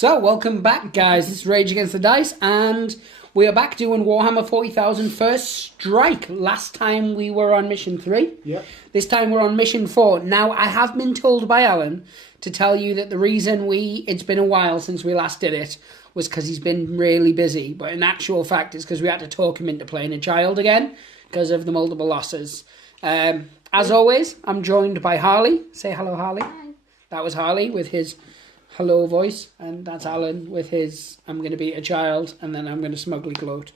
So, welcome back, guys. This is Rage Against the Dice, and we are back doing Warhammer 40,000 First Strike. Last time we were on Mission 3. Yep. This time we're on Mission 4. Now, I have been told by Alan to tell you that the reason it's been a while since we last did it was because he's been really busy. But in actual fact, it's because we had to talk him into playing a child again because of the multiple losses. As always, I'm joined by Harley. Say hello, Harley. Hi. That was Harley with his hello voice, and that's Alan with his I'm going to be a child and then I'm going to smugly gloat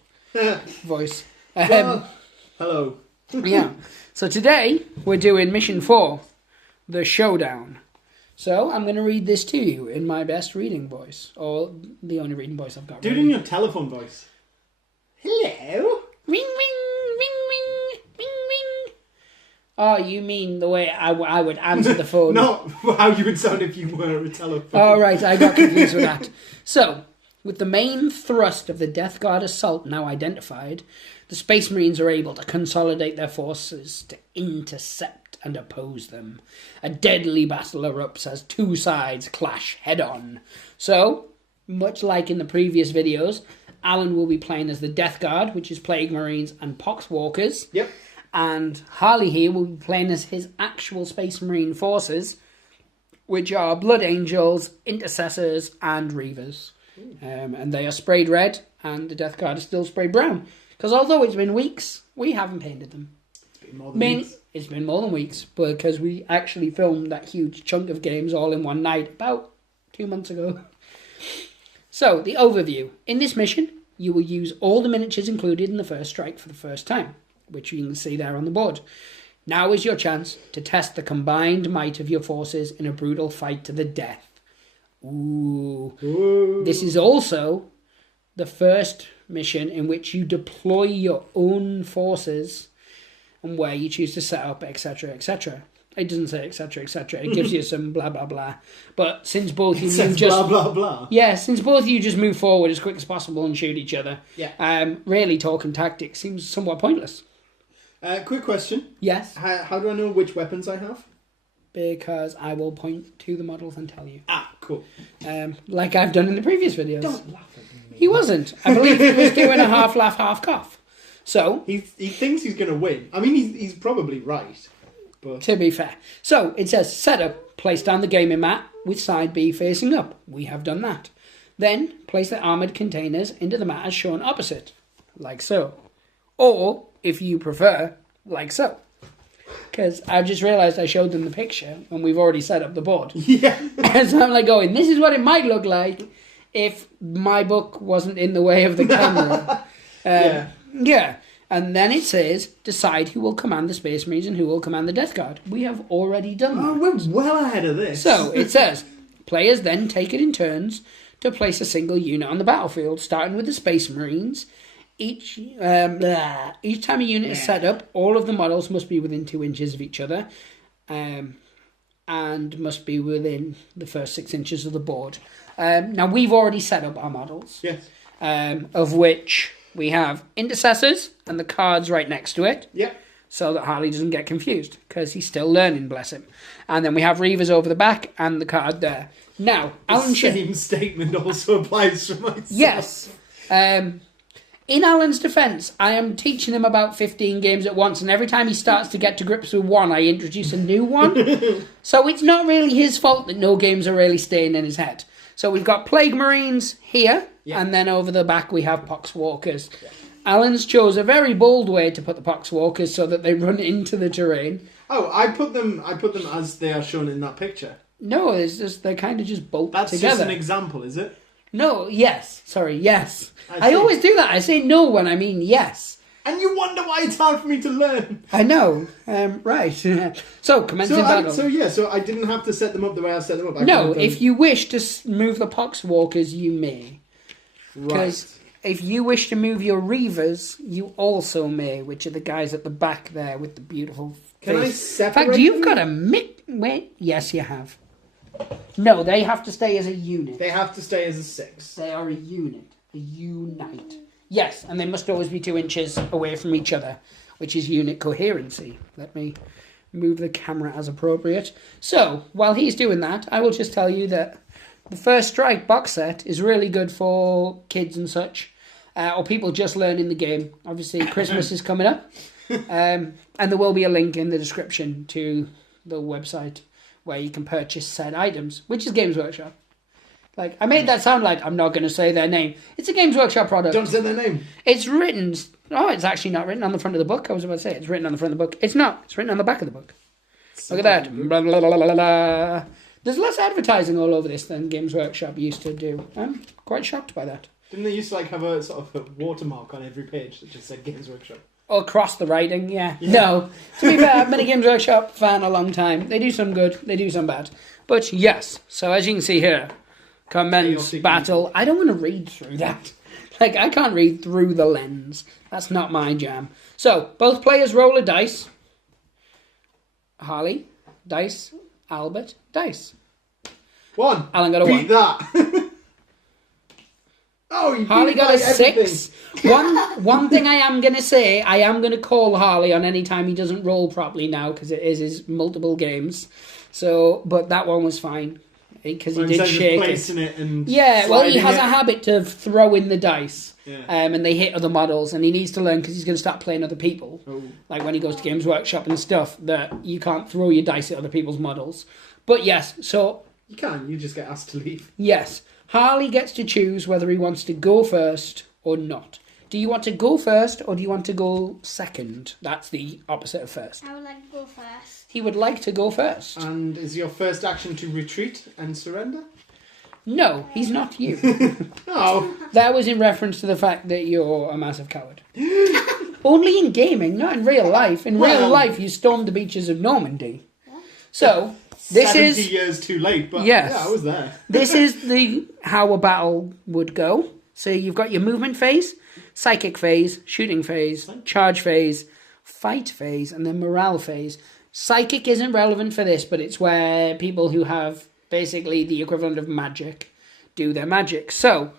voice. Well, hello. Yeah. So today we're doing Mission 4, the Showdown. So I'm going to read this to you in my best reading voice, or the only reading voice I've got. Do it in your telephone voice. Hello. Ring, ring, ring, ring, ring, ring. Oh, you mean the way I would answer the phone? Not how you would sound if you were a telephone. Oh, right, I got confused with that. So, with the main thrust of the Death Guard assault now identified, the Space Marines are able to consolidate their forces to intercept and oppose them. A deadly battle erupts as two sides clash head-on. So, much like in the previous videos, Alan will be playing as the Death Guard, which is Plague Marines and Poxwalkers. Yep. And Harley here will be playing as his actual Space Marine forces, which are Blood Angels, Intercessors, and Reavers. And they are sprayed red, and the Death Guard is still sprayed brown. Because although it's been weeks, we haven't painted them. It's been more than weeks. It's been more than weeks, because we actually filmed that huge chunk of games all in one night about 2 months ago. So, the overview. In this mission, you will use all the miniatures included in the first strike for the first time, which you can see there on the board. Now is your chance to test the combined might of your forces in a brutal fight to the death. Ooh. This is also the first mission in which you deploy your own forces and where you choose to set up, etc., etc. It doesn't say etc., etc. It gives you some blah, blah, blah. But since both of you just... blah, blah, blah. Yeah, since both of you just move forward as quick as possible and shoot each other, Yeah. really talking tactics seems somewhat pointless. Quick question. Yes. How do I know which weapons I have? Because I will point to the models and tell you. Ah, cool. Like I've done in the previous videos. Don't laugh at me. He wasn't. I believe he was doing a half laugh, half cough. So... He thinks he's going to win. I mean, he's probably right. But... To be fair. So, it says, setup, place down the gaming mat with side B facing up. We have done that. Then, place the armoured containers into the mat as shown opposite. Like so. Or, if you prefer, like so. Because I just realised I showed them the picture and we've already set up the board. Yeah. And so I'm like going, this is what it might look like if my book wasn't in the way of the camera. Yeah. And then it says, decide who will command the Space Marines and who will command the Death Guard. We have already done that. Oh, we're well ahead of this. So, it says, players then take it in turns to place a single unit on the battlefield, starting with the Space Marines. Each time a unit is set up, all of the models must be within 2 inches of each other, and must be within the first 6 inches of the board. Now, we've already set up our models. Yes. Of which we have Intercessors and the cards right next to it. Yep. So that Harley doesn't get confused, because he's still learning, bless him. And then we have Reavers over the back and the card there. Now, Alan... The same statement also applies for myself. Yes. In Alan's defence, I am teaching him about 15 games at once, and every time he starts to get to grips with one, I introduce a new one. So it's not really his fault that no games are really staying in his head. So we've got Plague Marines here, and then over the back we have Poxwalkers. Yeah. Alan's chose a very bold way to put the Poxwalkers so that they run into the terrain. Oh, I put them as they are shown in that picture. No, it's just they kind of just bolt That's together. That's just an example, is it? No, yes. Sorry, yes. I always do that. I say no when I mean yes. And you wonder why it's hard for me to learn. I know. Right. So, commencing battle. So I didn't have to set them up the way I set them up. No, if you wish to move the Poxwalkers, you may. Right. If you wish to move your Reavers, you also may, which are the guys at the back there with the beautiful Can face. I separate In fact, you've them? got a Wait, yes, you have. No, they have to stay as a unit. They have to stay as a 6. They are a unit. A unite. Yes, and they must always be 2 inches away from each other, which is unit coherency. Let me move the camera as appropriate. So, while he's doing that, I will just tell you that The First Strike box set is really good for kids and such, or people just learning the game. Obviously, Christmas is coming up, and there will be a link in the description to the website where you can purchase said items, which is Games Workshop. Like, I made that sound like I'm not going to say their name. It's a Games Workshop product. Don't say their name. It's written... Oh, it's actually not written on the front of the book. I was about to say it's written on the front of the book. It's not. It's written on the back of the book. Look at that. Blah, blah, blah, blah, blah. There's less advertising all over this than Games Workshop used to do. I'm quite shocked by that. Didn't they used to have a sort of a watermark on every page that just said Games Workshop? Or across the writing, yeah. No. To be fair, I've been a Games Workshop fan a long time. They do some good, they do some bad. But yes, so as you can see here, commence battle. I don't want to read through that. Like, I can't read through the lens. That's not my jam. So, both players roll a dice. Harley, dice. Albert, dice. 1. Alan got a 1. Beat that. Oh, you Harley got a 6. Everything. One thing I am going to say, I am going to call Harley on any time he doesn't roll properly now, because it is his multiple games. So, but that one was fine. Because he did shake it. Yeah, well, he has a habit to throw in the dice, and they hit other models, and he needs to learn because he's going to start playing other people. Oh. Like when he goes to Games Workshop and stuff, that you can't throw your dice at other people's models. But yes, so you can. You just get asked to leave. Yes, Harley gets to choose whether he wants to go first or not. Do you want to go first or do you want to go second? That's the opposite of first. I would like to go first. He would like to go first. And is your first action to retreat and surrender? No, he's not you. Oh. That was in reference to the fact that you're a massive coward. Only in gaming, not in real life. In real life, you stormed the beaches of Normandy. So, this 70 is... years too late, but yes, yeah, I was there. This is how a battle would go. So you've got your movement phase, psychic phase, shooting phase, charge phase, fight phase, and then morale phase. Psychic isn't relevant for this, but it's where people who have basically the equivalent of magic do their magic. So,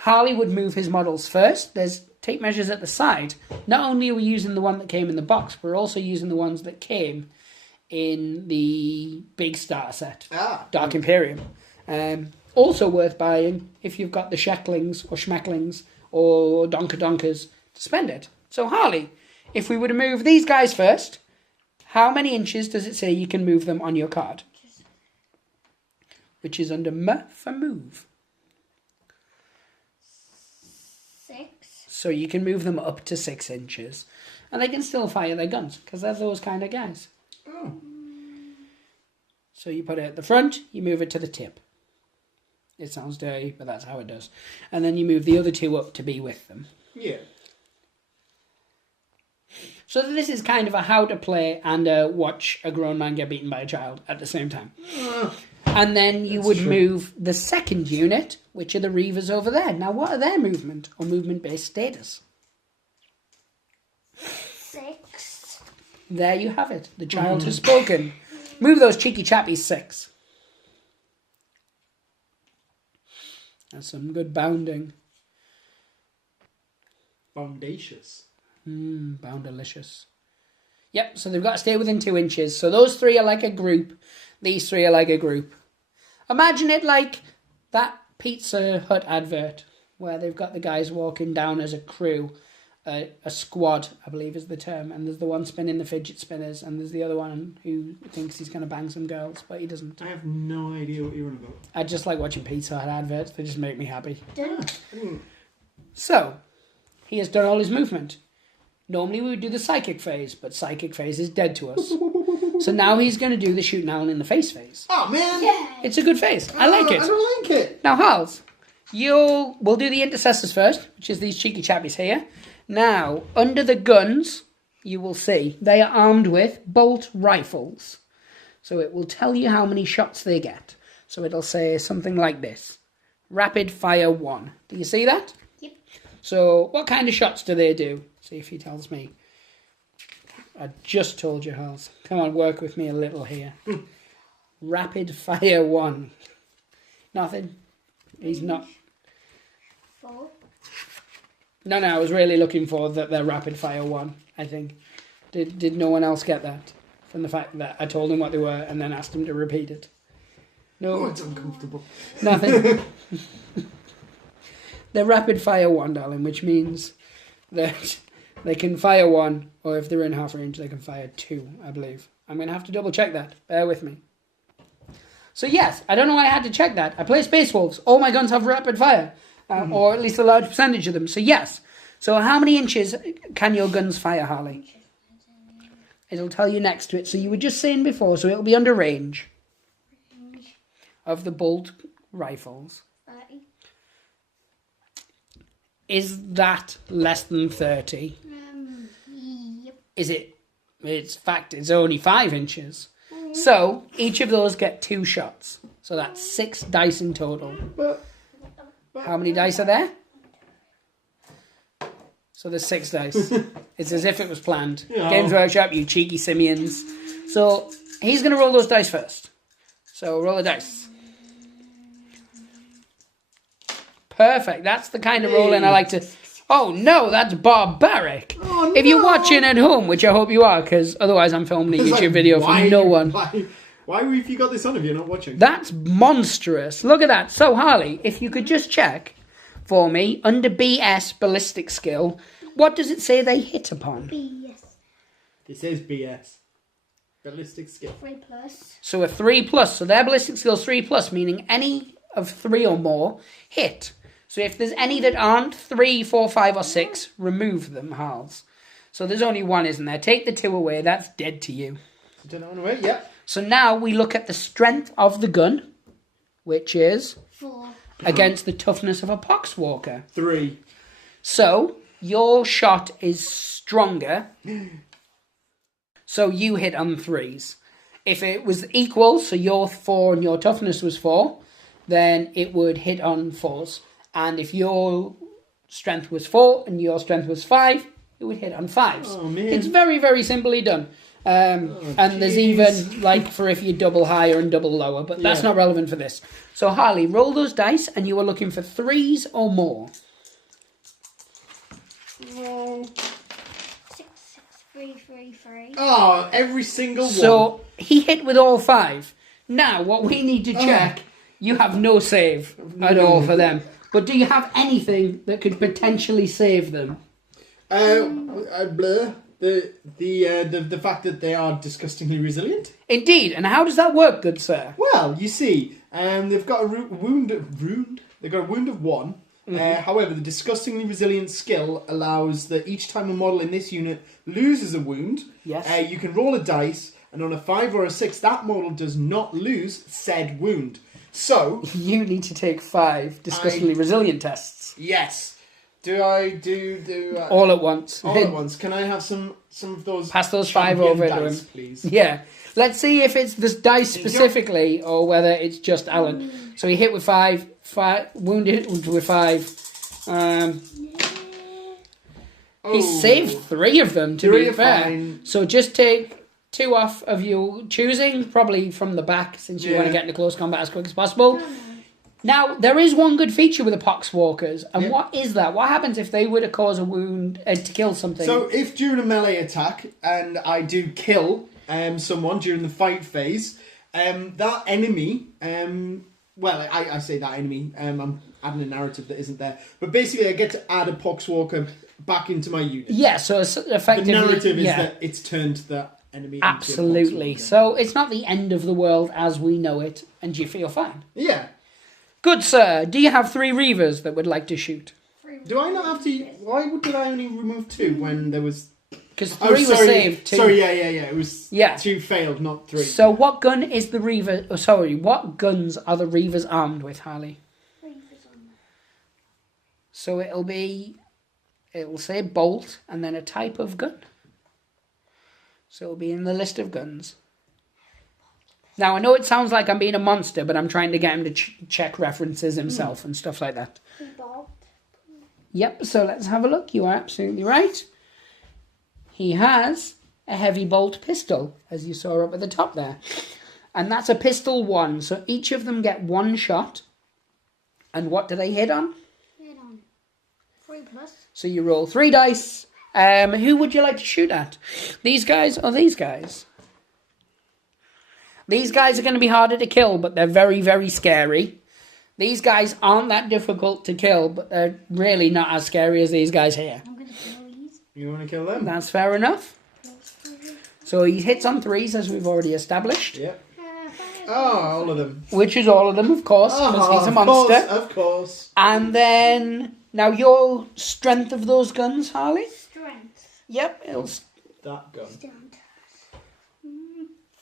Harley would move his models first. There's tape measures at the side. Not only are we using the one that came in the box, we're also using the ones that came in the big starter set, Dark Imperium. Also worth buying if you've got the Shecklings or Schmecklings or Donker-Donkers to spend it. So, Harley, if we were to move these guys first... How many inches does it say you can move them on your card? Which is under M for move. 6. So you can move them up to 6 inches. And they can still fire their guns, because they're those kind of guys. Oh. So you put it at the front, you move it to the tip. It sounds dirty, but that's how it does. And then you move the other 2 up to be with them. Yeah. So this is kind of a how to play and watch a grown man get beaten by a child at the same time. And then you would move the second unit, which are the Reavers over there. Now, what are their movement or movement-based status? 6. There you have it. The child has spoken. Move those cheeky chappies 6. That's some good bounding. Boundacious. Boundalicious. Yep, so they've got to stay within 2 inches. So those 3 are like a group. These 3 are like a group. Imagine it like that Pizza Hut advert where they've got the guys walking down as a crew. A squad, I believe is the term. And there's the one spinning the fidget spinners. And there's the other one who thinks he's going to bang some girls, but he doesn't. I have no idea what you're on about. I just like watching Pizza Hut adverts. They just make me happy. So, he has done all his movement. Normally we would do the psychic phase, but psychic phase is dead to us. So now he's going to do the shooting Alan in the face phase. Oh, man! Yeah. It's a good phase. I like it. I don't like it. Now, Hals, we'll do the intercessors first, which is these cheeky chappies here. Now, under the guns, you will see they are armed with bolt rifles. So it will tell you how many shots they get. So it'll say something like this. Rapid fire 1. Do you see that? Yep. So what kind of shots do they do? See if he tells me. I just told you, Hals. Come on, work with me a little here. Rapid fire 1. Nothing. He's not. 4. No, I was really looking for the rapid fire 1, I think. Did no one else get that? From the fact that I told him what they were and then asked him to repeat it. No. Oh, it's uncomfortable. Nothing. They're rapid fire one, darling, which means that they can fire one, or if they're in half range, they can fire two, I believe. I'm going to have to double check that. Bear with me. So yes, I don't know why I had to check that. I play Space Wolves. All my guns have rapid fire, or at least a large percentage of them. So yes. So how many inches can your guns fire, Harley? It'll tell you next to it. So you were just saying before, so it'll be under range of the bolt rifles. 30. Is that less than 30? Yep. Is it? It's fact, it's only 5 inches. So each of those get 2 shots. So that's 6 dice in total. But How many dice are there? So there's 6 dice. It's as if it was planned. Yeah. Games Workshop, you cheeky simians. So he's going to roll those dice first. So roll the dice. Perfect. That's the kind of rolling I like to... Oh no, that's barbaric. Oh, If you're no. watching at home, which I hope you are, because otherwise I'm filming a It's YouTube like, video for why- no one. Why have you got this on if you're not watching? That's monstrous. Look at that. So, Harley, if you could just check for me, under BS ballistic skill, what does it say they hit upon? BS. It says BS. Ballistic skill. 3+. So a 3+. So their ballistic skill is 3+, meaning any of 3 or more hit. So if there's any that aren't 3, 4, 5, or 6, remove them, Harls. So there's only 1, isn't there? Take the 2 away. That's dead to you. Turn it on away. Yep. So now we look at the strength of the gun, which is 4. against the toughness of a poxwalker. 3. So your shot is stronger. So you hit on 3s. If it was equal, so your 4 and your toughness was 4, then it would hit on 4s. And if your strength was 4 and your strength was 5, it would hit on 5s. Oh, man. It's very, very simply done. And there's even, like, for if you double higher and double lower, but that's Yeah. not relevant for this. So, Harley, roll those dice, and you are looking for 3s or more. Roll. 6, 6, 3, 3, 3. Oh, every single one. So, he hit with all 5. Now, what we need to check, you have no save at all for them. But do you have anything that could potentially save them? Blur. The fact that they are disgustingly resilient. Indeed, and how does that work, good sir? Well, you see, they've got a wound. They've got a wound of 1. However, the disgustingly resilient skill allows that each time a model in this unit loses a wound, Yes. you can roll a dice, and on a 5 or a 6, that model does not lose said wound. So, You need to take 5 disgustingly resilient tests. yes. Do I do All at once. all at once? Can I have some of those? Pass those 5 champion over to dice, him. please. Yeah. Let's see if it's this dice specifically or whether it's just Alan. So he hit with 5, wounded with 5. He saved 3 of them, to 3 be are fair. fine. So just take 2 off of you choosing, probably from the back, since you want to get into close combat as quick as possible. Now, there is one good feature with the poxwalkers, and what is that? What happens if they were to cause a wound, to kill something? So, if during a melee attack, and I do kill someone during the fight phase, that enemy, well, I say that enemy, I'm adding a narrative that isn't there, but basically I get to add a poxwalker back into my unit. Yeah, so it's effectively... The narrative is that it's turned that enemy Absolutely. into a poxwalker. So it's not the end of the world as we know it, and you feel fine. Yeah. Good sir, do you have 3 Reavers that would like to shoot? 3. Do I not have to... Why did I only remove 2 when there was... Because 3 were saved, 2... Sorry, yeah. It was 2 failed, not 3. So what gun is the Reaver... Oh, sorry, what guns are the Reavers armed with, Harley? So it'll say bolt and then a type of gun. So it'll be in the list of guns. Now, I know it sounds like I'm being a monster, but I'm trying to get him to check references himself and stuff like that. Yep, so let's have a look. You are absolutely right. He has a heavy bolt pistol, as you saw up at the top there. And that's a pistol 1, so each of them get 1 shot. And what do they hit on? Hit on 3+. So you roll 3 dice. Who would you like to shoot at? These guys or these guys? These guys are going to be harder to kill, but they're very, very scary. These guys aren't that difficult to kill, but they're really not as scary as these guys here. I'm going to kill these. You want to kill them? That's fair enough. So he hits on 3s, as we've already established. Yep. Oh, all of them. Which is all of them, of course, because he's a monster. Of course. And then, now your strength of those guns, Harley? Strength. Yep, it'll... That gun. Strength.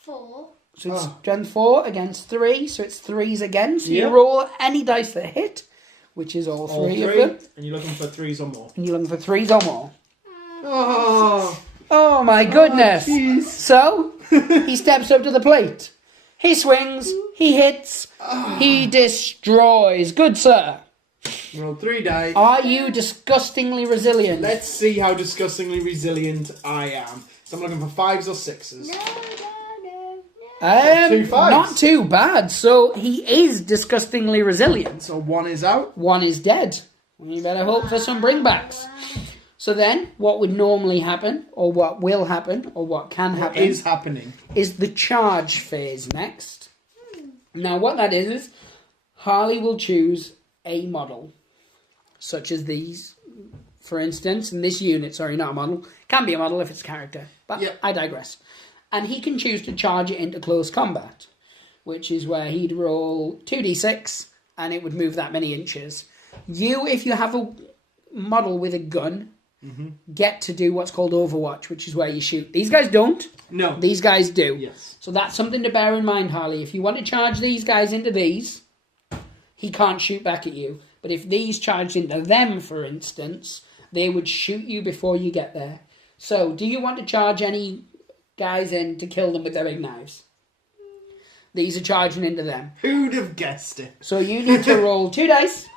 4. So it's strength 4 against 3, so it's 3s again. So you Yep. roll any dice that hit, which is all three of them. And you're looking for 3s or more. And you're looking for 3s or more. Oh. Oh my goodness. Jeez. So, he steps up to the plate. He swings, he hits, he destroys. Good sir. Roll 3 die. Are you disgustingly resilient? Let's see how disgustingly resilient I am. So I'm looking for 5s or 6s. No. 2 5s. Not too bad. So he is disgustingly resilient. So 1 is out. 1 is dead. We better hope for some bringbacks. So then, what would normally happen, or what will happen, or what can happen, What is happening? is the charge phase next. Now, what that is Harley will choose a model, such as these, for instance, in this unit. Sorry, not a model. Can be a model if it's a character, but Yep. I digress. And he can choose to charge it into close combat, which is where he'd roll 2d6, and it would move that many inches. You, if you have a model with a gun, get to do what's called Overwatch, which is where you shoot. These guys don't. No. These guys do. Yes. So that's something to bear in mind, Harley. If you want to charge these guys into these, he can't shoot back at you. But if these charged into them, for instance, they would shoot you before you get there. So, do you want to charge any guys in to kill them with their big knives? These are charging into them. Who'd have guessed it? So you need to roll 2 dice.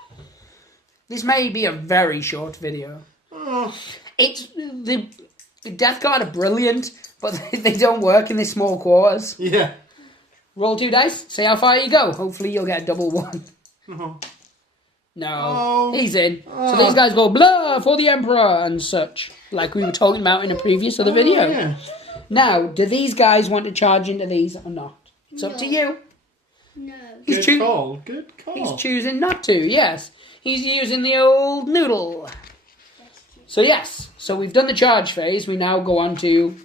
This may be a very short video. Oh. It's the Death Guard are brilliant, but they don't work in these small quarters. Yeah. Roll 2 dice, see how far you go. Hopefully you'll get a double 1. Oh. No, Oh. he's in. Oh. So these guys go, blah, for the Emperor, and such. Like we were talking about in a previous other video. Yeah. Now, do these guys want to charge into these or not? It's up to you. No. He's Good call. Good call. He's choosing not to, yes. He's using the old noodle. So yes, so we've done the charge phase. We now go on to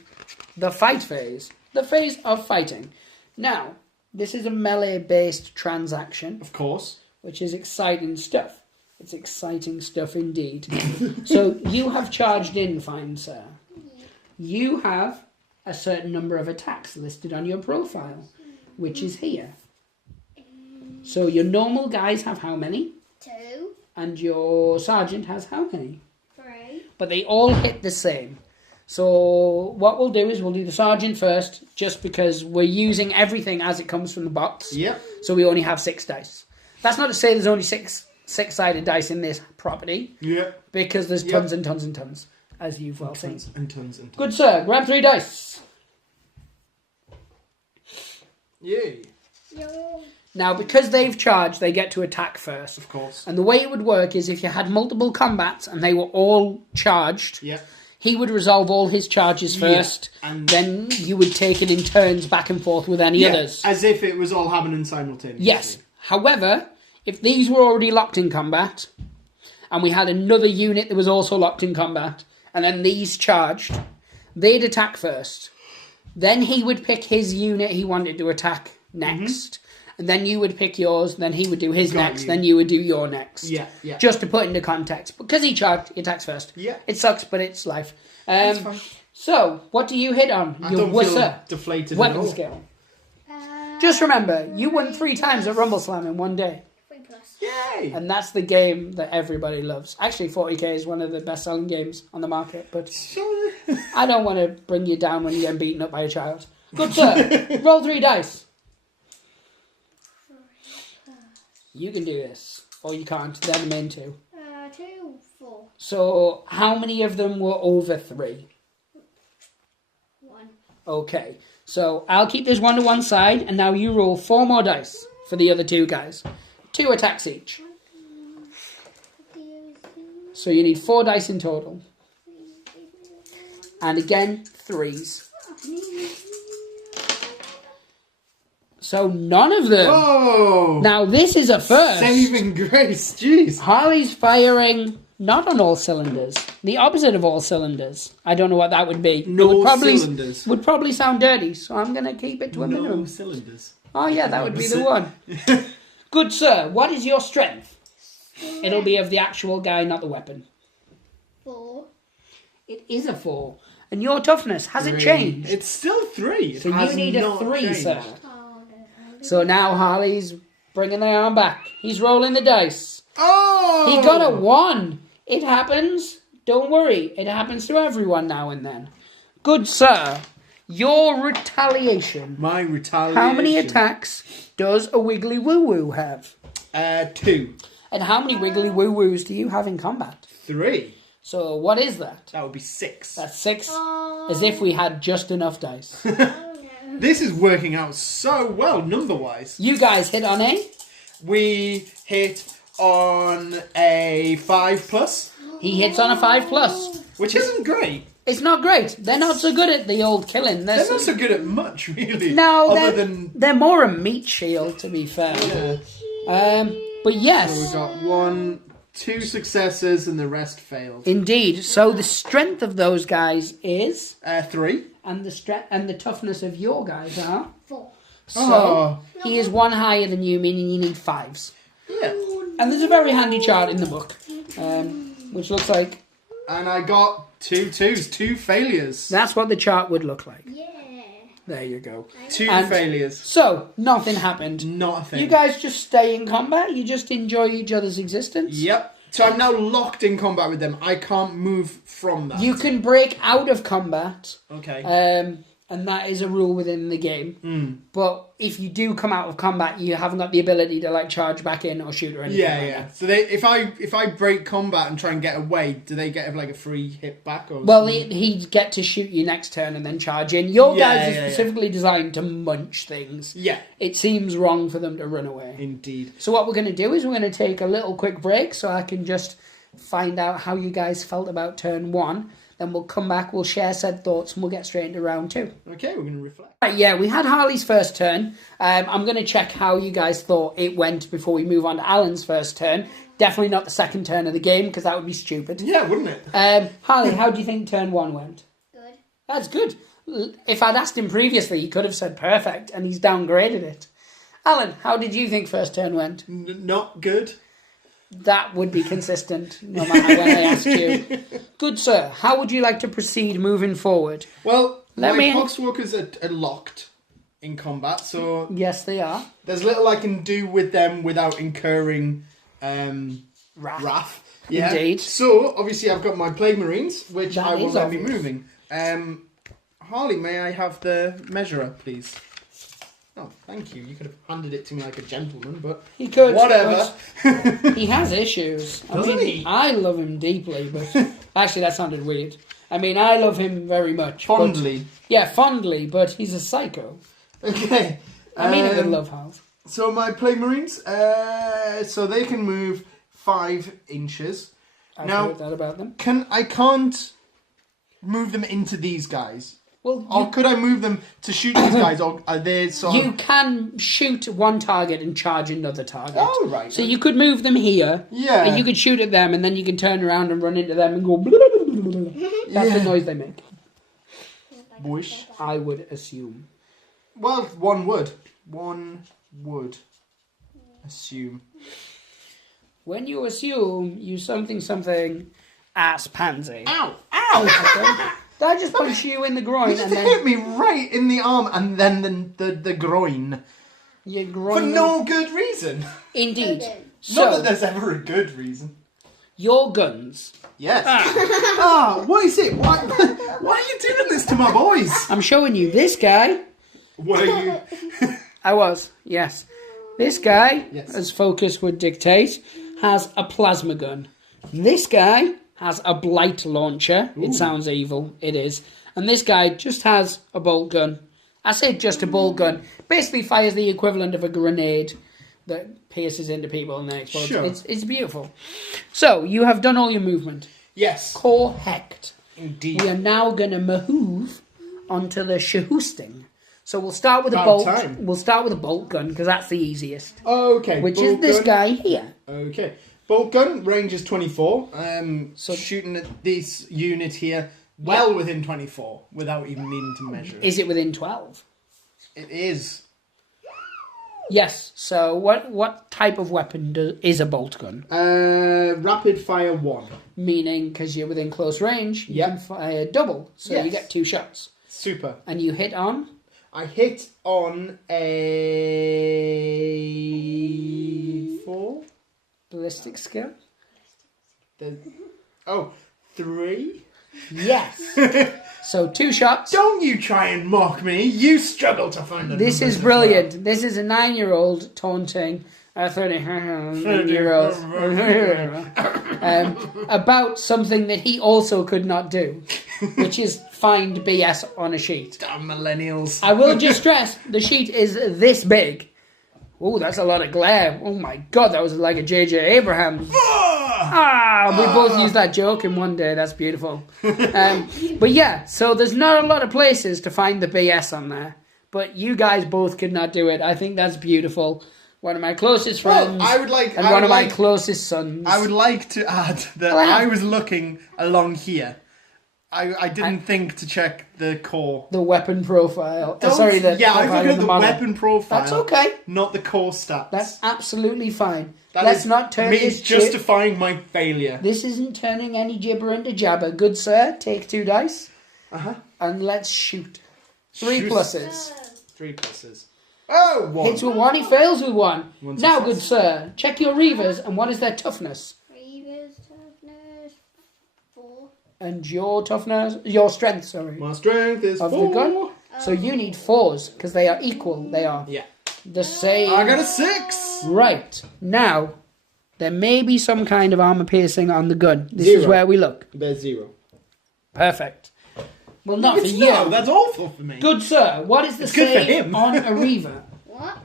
the fight phase. The phase of fighting. Now, this is a melee-based transaction, Of course. which is exciting stuff. It's exciting stuff indeed. So you have charged in, fine sir. You have a certain number of attacks listed on your profile, which is here. So your normal guys have how many? 2. And your sergeant has how many? 3. But they all hit the same. So what we'll do is we'll do the sergeant first, just because we're using everything as it comes from the box. Yep. So we only have 6 dice. That's not to say there's only six-sided dice in this property, Yep. because there's Yep. tons and tons and tons, as you've well seen. Tons and tons and tons. Good sir, grab 3 dice. Yay. Yo. Now, because they've charged, they get to attack first. Of course. And the way it would work is if you had multiple combats and they were all charged, Yep. he would resolve all his charges first, and then you would take it in turns back and forth with any others. As if it was all happening simultaneously. Yes. However, if these were already locked in combat, and we had another unit that was also locked in combat, and then these charged, they'd attack first. Then he would pick his unit he wanted to attack next. And then you would pick yours, then he would do his Got next, you. then you would do your next. Yeah, yeah. Just to put into context. Because he charged, he attacks first. Yeah. It sucks, but it's life. That's fine. So, what do you hit on? I Your don't feel wusser. deflated at Weapon all. skill. Just remember, you won 3 times at Rumbleslam in one day. 3 plus. Yay! And that's the game that everybody loves. Actually, 40k is one of the best-selling games on the market, but I don't want to bring you down when you're getting beaten up by a child. Good sir, roll 3 dice. You can do this. Or you can't, they're the main 2. 2, 4. So, how many of them were over 3? 1. Okay, so I'll keep this one to one side, and now you roll 4 more dice for the other 2 guys. 2 attacks each. So you need 4 dice in total. And again, 3s. So none of them. Oh! Now this is a first. Saving grace, jeez. Harley's firing not on all cylinders. The opposite of all cylinders. I don't know what that would be. No It would probably, cylinders. Would probably sound dirty, so I'm going to keep it to a No minimum. cylinders. Oh yeah, that would be the one. Good sir, what is your strength? It'll be of the actual guy, not the weapon. 4. It is a 4. And your toughness, has it 3. changed? It's still 3. So you need a 3, sir. Oh, no. So now Harley's bringing the arm back. He's rolling the dice. Oh! He got a 1. It happens. Don't worry. It happens to everyone now and then. Good sir, your retaliation. My retaliation. How many attacks does a Wiggly Woo Woo have? 2. And how many Wiggly Woo Woos do you have in combat? 3. So what is that? That would be 6. That's 6. As if we had just enough dice. This is working out so well, number-wise. You guys hit on A. We hit on a 5+, He hits on a 5+. which isn't great. It's not great. They're not so good at the old killing. They're not so good at much, really. No, other they're more a meat shield, to be fair. Yeah. But yes. So we got 2 successes and the rest failed. Indeed. So the strength of those guys is, 3. and the toughness of your guys are. 4. So he is 1 higher than you, meaning you need 5s. Yeah. And there's a very handy chart in the book, which looks like And I got 2 2s, 2 failures. that's what the chart would look like. Yeah. There you go. 2 And- failures. So nothing happened. Not a thing. You guys just stay in combat. You just enjoy each other's existence. Yep. So I'm now locked in combat with them. I can't move from that. You can break out of combat. Okay. And that is a rule within the game. But if you do come out of combat, you haven't got the ability to like charge back in or shoot or anything. Yeah, like yeah. that. So if I break combat and try and get away, do they get like a free hit back? Or Well, he'd get to shoot you next turn and then charge in. Your guys are yeah. specifically designed to munch things. Yeah, It seems wrong for them to run away. indeed. So what we're going to do is we're going to take a little quick break so I can just find out how you guys felt about turn 1. Then we'll come back, we'll share said thoughts, and we'll get straight into round 2. Okay, we're going to reflect. Right, yeah, we had Harley's first turn. I'm going to check how you guys thought it went before we move on to Alan's first turn. Definitely not the second turn of the game, because that would be stupid. Yeah, wouldn't it? Harley, how do you think turn 1 went? Good. That's good. If I'd asked him previously, he could have said perfect, and he's downgraded it. Alan, how did you think first turn went? Not good. That would be consistent, no matter when I asked you. Good sir, how would you like to proceed moving forward? Well, Let my me- poxwalkers are locked in combat, so Yes, they are. there's little I can do with them without incurring wrath. Yeah. Indeed. So, obviously, I've got my Plague Marines, which That I will is then be obvious. moving. Harley, may I have the measurer, please? Oh, thank you. You could have handed it to me like a gentleman, but He could. whatever. but he has issues. Doesn't he? I love him deeply, but... Actually, that sounded weird. I mean, I love him very much. but- Fondly. yeah, fondly, but he's a psycho. Okay. I mean it with love, Hal. So my Plague Marines, so they can move 5 inches. I've Now- heard that about them. I can't move them into these guys. Well, Or could I move them to shoot these guys? Or are they sort you of... can shoot one target and charge another target. Oh, right. So you could move them here, Yeah. and you could shoot at them, and then you can turn around and run into them and go... That's the noise they make, Wish. I would assume. Well, one would. One would assume. When you assume, you something ass pansy. Ow! Okay? Did I just punch you in the groin You just and then hit me right in the arm and then the groin. your For groin? no good reason. Indeed. Okay. Not that So, there's ever a good reason. your guns. Yes. What is it? Why are you doing this to my boys? I'm showing you this guy. What are you... I was, yes. This guy, Yes. as focus would dictate, has a plasma gun. This guy has a blight launcher. It sounds evil. It is. And this guy just has a bolt gun. I say just a bolt gun. Basically fires the equivalent of a grenade that pierces into people and then explodes. Sure. It's beautiful. So, you have done all your movement. Yes. Correct. Indeed. We are now going to move onto the Shahusting. So we'll start with a About bolt. time. We'll start with a bolt gun because that's the easiest. Okay. Which bolt is this gun. guy here. Okay. Bolt gun, range is 24. So- Shooting at this unit here, well within 24, without even needing to measure it. Is it within 12? It is. Yes. So what type of weapon is a bolt gun? Rapid fire 1. Meaning, because you're within close range, you Yep. can fire double. So you Yes. get 2 shots. Super. And you hit on? I hit on a 4. Ballistic skill? 3. Yes. So 2 shots. Don't you try and mock me. You struggle to find the This numbers is as brilliant. This is a 9-year-old taunting a 30-year-old about something that he also could not do, which is find BS on a sheet. Damn millennials. I will just stress, the sheet is this big. Oh, that's a lot of glare. Oh my god, that was like a J.J. Abrams. We both used that joke in one day. That's beautiful. But yeah, so there's not a lot of places to find the BS on there. But you guys both could not do it. I think that's beautiful. One of my closest friends I would like, and I one would of my like, closest sons. I would like to add that Well, I was looking along here. I didn't think to check the core. The weapon profile. Don't- Sorry, the yeah, I profile looked of at the model. weapon profile. That's okay. Not the core stats. That's absolutely fine. That Let's is not turn me this justifying my failure. This isn't turning any gibber into jabber. Good sir, take 2 dice. Uh-huh. And let's shoot. 3 Shoot. pluses. 3 pluses. Oh, 1. Hits with 1, he fails with 1. One's Now, a good sir, check your reavers and what is their toughness? Reavers, toughness, 4. And your toughness, your strength, sorry, My strength is of 4. the gun. So you need 4s because they are equal. They are Yeah. the same. I got a 6. Right. Now, there may be some kind of armor piercing on the gun. This is 0. where we look. There's 0. Perfect. Well, not for It's you. not. That's awful for me. Good sir, what is the It's good for save him. on a reaver? What?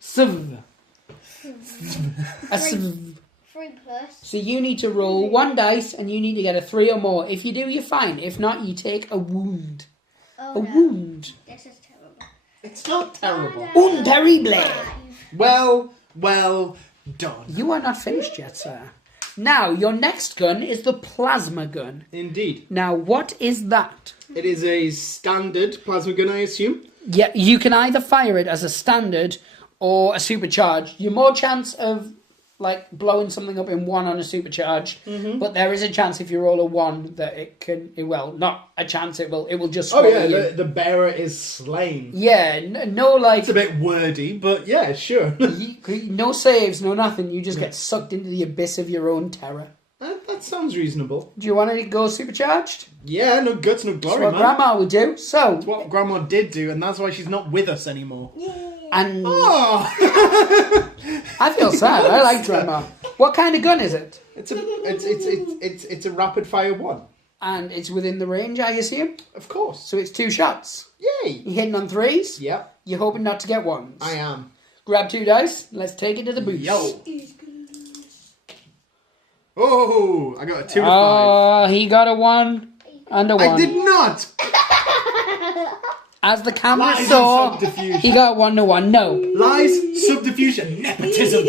Sv. A sv. 3 plus. So you need to roll 1 dice and you need to get a 3 or more. If you do, you're fine. If not, you take a wound. Oh, A no. wound. This is terrible. It's not terrible. Un terrible. 5. Well done. You are not finished yet, sir. Now, your next gun is the plasma gun. Indeed. Now, what is that? It is a standard plasma gun, I assume. Yeah, you can either fire it as a standard or a supercharged. You're more chance of like blowing something up in 1 on a supercharged, but there is a chance if you roll a 1 that it can. Well, not a chance. It will just. Oh swallow yeah, you. the bearer is slain. Yeah, no like It's a bit wordy, but yeah, sure. no saves, no nothing. You just get sucked into the abyss of your own terror. That sounds reasonable. Do you want to go supercharged? Yeah, no guts, no That's glory, what man. Grandma would do. So, That's what Grandma did do, and that's why she's not with us anymore. and Oh, I feel sad. I like Grandma. What kind of gun is it? it's a rapid fire 1, And it's within the range, I assume. of course. So it's 2 shots. Yay! You're hitting on 3s. Yep, You're hoping not to get 1s. I am. Grab 2 dice. Let's take it to the booth. Yo. Oh, I got a 2 to 5. Oh, he got a 1 and a 1. I did not. As the camera Lies and saw, subterfuge. he got 1 to 1. No. Lies, subterfuge, nepotism.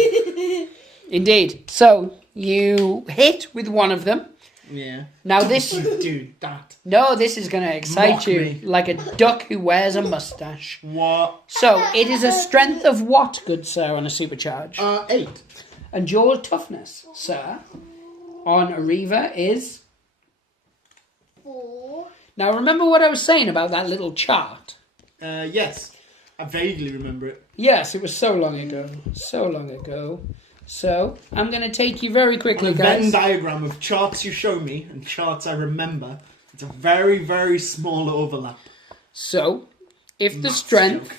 Indeed. So, you hit with 1 of them. Yeah. Now this... Dude, that. No, this is going to excite Mock you. me. Like a duck who wears a mustache. What? So, it is a strength of what, good sir, on a supercharge? 8. And your toughness, sir, on a reaver is... 4. Now, remember what I was saying about that little chart? Yes. I vaguely remember it. Yes, it was so long ago. So long ago. So, I'm going to take you very quickly, A Venn guys. diagram of charts you show me and charts I remember. It's a very, very small overlap. So, if the Maths strength, joke.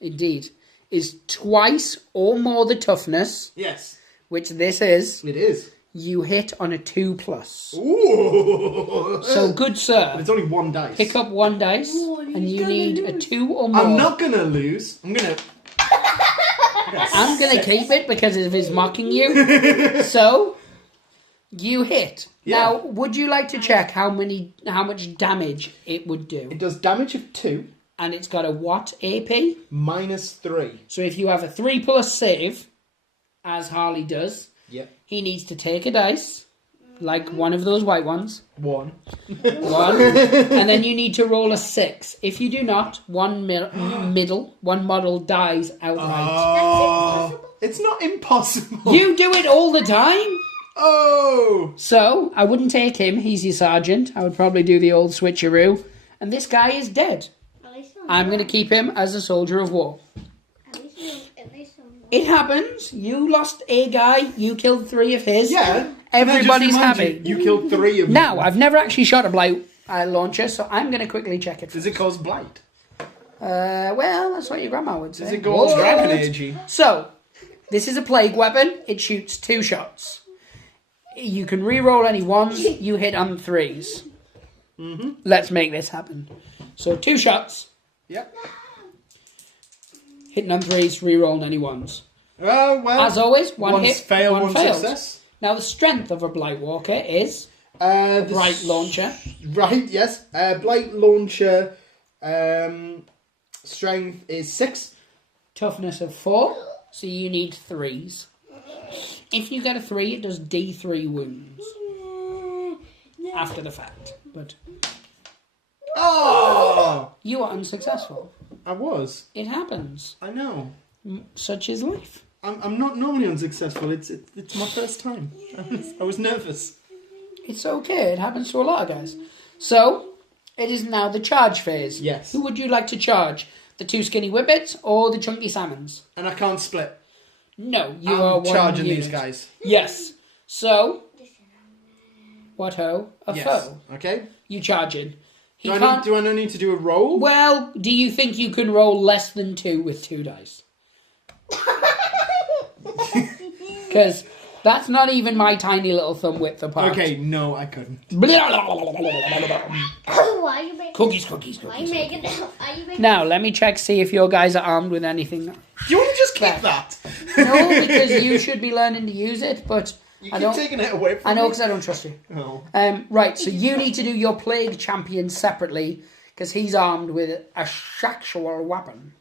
indeed, is twice or more the toughness, Yes, which this is, it is. you hit on a 2+. Ooh. So, good But sir, it's only 1 dice. pick up 1 dice, and you need a 2 or more. I'm not gonna lose. I'm gonna keep it because of his mocking you. So, you hit. Yeah. Now, would you like to check how much damage it would do? It does damage of 2. and it's got a what AP? -3. So if you have a 3+ save, as Harley does, Yep. he needs to take a dice, like one of those white ones. 1. One, and then you need to roll a 6. If you do not, one model dies outright. Oh, it's not impossible. You do it all the time. Oh, So I wouldn't take him. He's your sergeant. I would probably do the old switcheroo. And this guy is dead. I'm going to keep him as a soldier of war. It happens. You lost a guy. You killed 3 of his. yeah. Everybody's Can I just happy. remind You killed 3 of them. Now, I've never actually shot a blight launcher, so I'm going to quickly check it. Does it cause blight? Well, that's what your grandma would say. Does it go all What? dragon agey? So, this is a plague weapon. It shoots 2 shots. You can re-roll any 1s. You hit on 3s. Mm-hmm. Let's make this happen. So, 2 shots. Yep. Hitting on 3s, re-rolling any 1s. Oh, well. As always, one one's hit, fail, one one fails. success. Now, the strength of a Blight Walker is The Blight Launcher. Right, yes. Blight Launcher strength is 6. Toughness of 4, so you need 3s. If you get a 3, it does D3 wounds. After the fact. But Oh! you are unsuccessful. I was. It happens. I know. Such is life. I'm not normally unsuccessful. It's my first time. I was nervous. It's okay. It happens to a lot of guys. So, it is now the charge phase. Yes. Who would you like to charge? The 2 skinny whippets or the chunky salmons? And I can't split. No, you I'm are one charging unit. these guys. Yes. So, what ho? A Yes. foe. Okay. You charge in. He Do I can't. not need to do a roll? Well, do you think you can roll less than 2 with 2 dice? Because that's not even my tiny little thumb width apart. Okay, no, I couldn't. Why are you making? Cookies. Why are you making? Are you making? Now, let me check, see if your guys are armed with anything. Do you want to just keep that? No, because you should be learning to use it, but You I keep don't. taking it away from I know me. because I don't trust you. Oh. Right, so you need to do your plague champion separately because he's armed with a sexual weapon.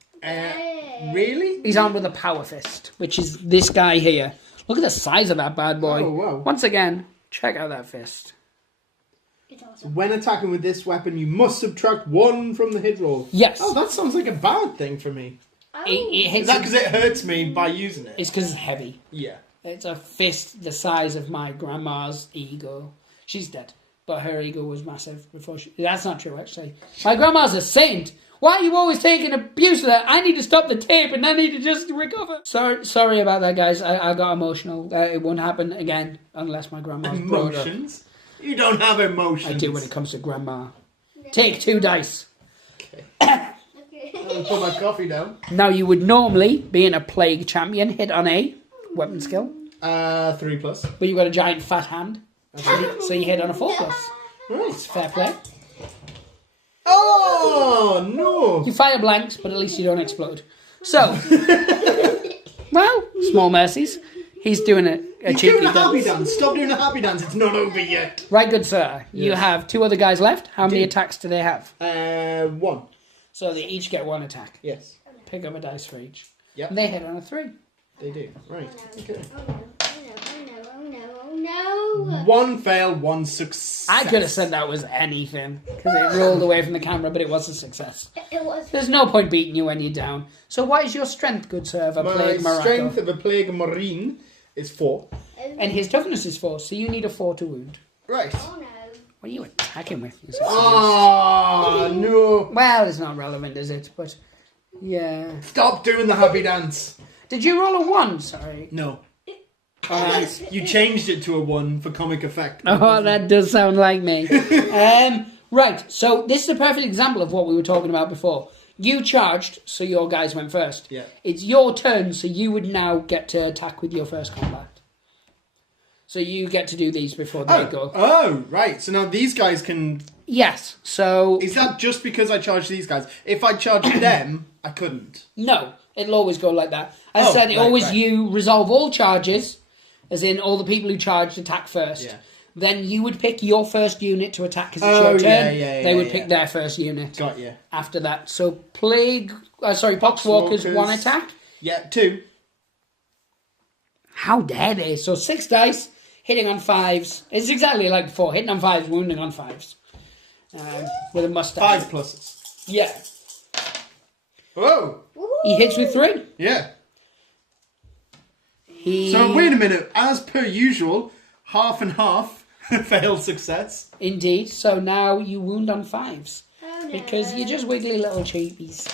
Really? He's armed with a power fist, which is this guy here. Look at the size of that bad boy. Oh, wow. Once again, check out that fist. It's awesome. When attacking with this weapon, you must subtract 1 from the hit roll. Yes. Oh, that sounds like a bad thing for me. It Is hits that because it hurts me by using it? It's because it's heavy. Yeah. It's a fist the size of my grandma's ego. She's dead, but her ego was massive before she... That's not true, actually. My grandma's a saint. Why are you always taking abuse of that? I need to stop the tape and I need to just recover. Sorry about that, guys. I got emotional. It won't happen again unless my grandma's brought up. Emotions? You don't have emotions. I do when it comes to grandma. Take 2 dice. I'll put my coffee down. Now, you would normally, being a plague champion, hit on a weapon skill, 3 plus. but you've got a giant fat hand, so you hit on a 4 plus. Right. Fair play. Oh, no. You fire blanks, but at least you don't explode. So, well, small mercies. He's doing a You're cheeky doing a happy dance. dance. Stop doing a happy dance. It's not over yet. Right, good sir. You Yes. have 2 other guys left. How many Indeed. attacks do they have? 1. So they each get 1 attack. Yes. Pick up a dice for each. Yep. And they hit on a 3. They do. Right. Okay. Oh no. 1 fail, 1 success. I could have said that was anything, because it rolled away from the camera, but it was a success. It was. There's no point beating you when you're down. So what is your strength, good sir, of a My plague strength Morocco? of a plague marine is 4. And his toughness is 4, so you need a 4 to wound. Right. Oh no. What are you attacking with? Oh, no. Well, it's not relevant, is it? But, yeah. Stop doing the happy dance. Did you roll a 1? Sorry. No. You changed it to a 1 for comic effect. Oh, that does sound like me. Right, so this is a perfect example of what we were talking about before. You charged, so your guys went first. Yeah. It's your turn, so you would now get to attack with your first combat. So you get to do these before they go. Oh, right. So now these guys can... Yes, so... Is that just because I charged these guys? If I charged them, I couldn't. No, it'll always go like that. As I said, right, always right. you resolve all charges, as in all the people who charged attack first. Yeah. Then you would pick your first unit to attack because it's Oh, your turn. yeah, They would pick their first unit Got you. after that. So Poxwalkers 1 attack. Yeah, 2. How dare they? So 6 dice, hitting on 5s. It's exactly like before, hitting on 5s, wounding on 5s. With a mustache. 5 pluses. Yeah. Oh! He hits with 3. Yeah. So wait a minute. As per usual, half and half failed success. Indeed. So now you wound on 5s. Oh, no. Because you're just wiggly little cheapies.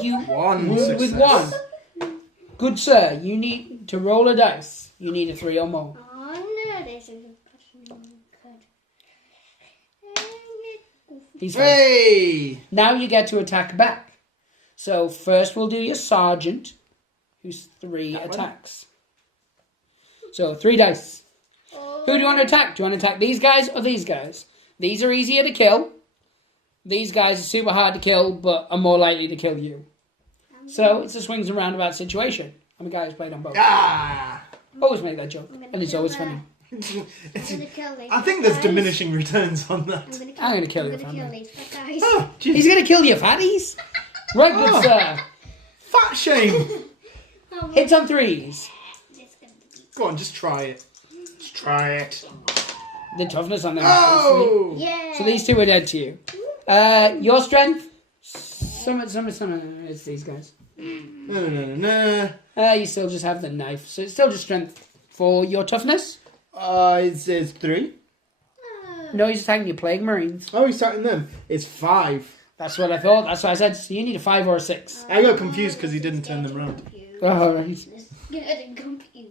You 1 wound success. with 1. Good sir, you need to roll a dice. You need a 3 or more. Oh no, this is good. He's fine. Hey! Now you get to attack back. So first we'll do your sergeant, who's 3 attacks. So 3 dice. Who do you want to attack? Do you want to attack these guys or these guys? These are easier to kill. These guys are super hard to kill, but are more likely to kill you. So it's a swings and roundabout situation. I'm a guy who's played on both. Ah! Always make that joke, and it's always funny. I'm gonna kill these I think there's guys. diminishing returns on that. I'm gonna kill your I'm gonna kill family. these fat guys. Oh, jeez. He's gonna kill your fatties. Right, good Oh. sir. Fat shame. Oh, Hits on 3s. it's gonna be... Go on, just try it. Just try it. The toughness on them. Oh! Yeah. So these 2 are dead to you. Your strength. Some. It's these guys. No. You still just have the knife, so it's still just strength. For your toughness, It's 3. no, he's attacking your plague marines. Oh, he's attacking them. It's 5. That's what I thought. That's what I said. So you need a 5 or a 6. I got confused because he didn't turn them around. Oh, right. Getting confused.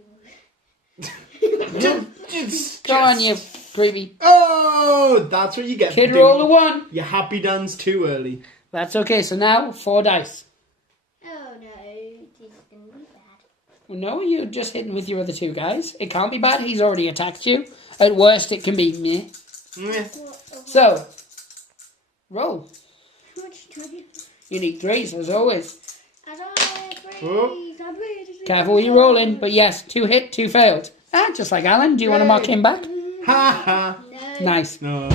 Go on, you creepy Oh, that's what you get. kid. for doing- Roll a 1. You happy dance too early. That's okay. So now 4 dice. Oh no, this is gonna be bad. Well, no, you're just hitting with your other 2 guys. It can't be bad. He's already attacked you. At worst, it can be meh. Meh. So roll. How much time? You need 3s as always. I don't Oh. Careful when you're rolling. But yes, 2 hit, 2 failed. Just like Alan. Do you want to mark him back? Ha ha. No. Nice. No.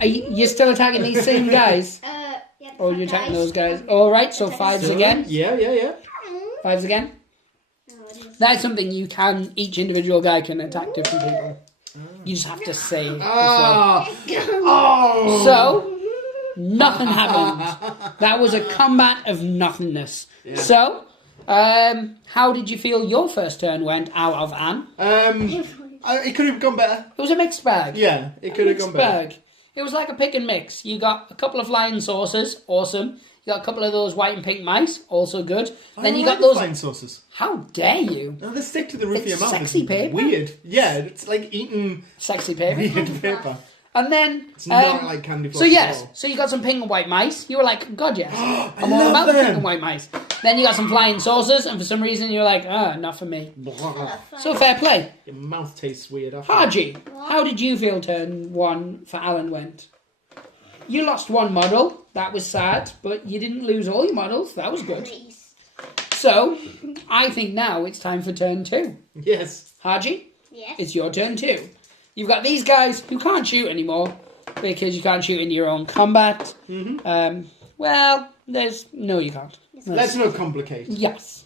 Are you still attacking these same guys? Yeah, Or are you attacking those guys? Alright, so 5s again. Yeah. 5s again. That's something you can, each individual guy can attack different people. You just have to say it. Ah. Oh. So, nothing happened. That was a combat of nothingness. Yeah. So, how did you feel your first turn went out of Anne? It could have gone better. It was a mixed bag. Yeah, it could have gone better. Bag. It was like a pick and mix. You got a couple of flying saucers, awesome. You got a couple of those white and pink mice, also good. Then you got those. flying sauces. How dare you? No, they stick to the roof of your It's mouth. sexy It's paper. Weird. Yeah, it's like eating Sexy paper. weird paper. And then. It's not like candy floss. So yes, at all. so you got some pink and white mice. You were like, God yes, I'm all love about the them. pink and white mice. Then you got some flying saucers, and for some reason you're like, not for me. So fair play. Your mouth tastes weird. After. Haji, how did you feel turn 1 for Alan went? You lost 1 model, that was sad, but you didn't lose all your models, that was good. Please. So, I think now it's time for turn 2. Yes. Haji, Yes. it's your turn 2. You've got these guys who can't shoot anymore, because you can't shoot in your own combat. Well, no you can't. Let's not complicate. Yes.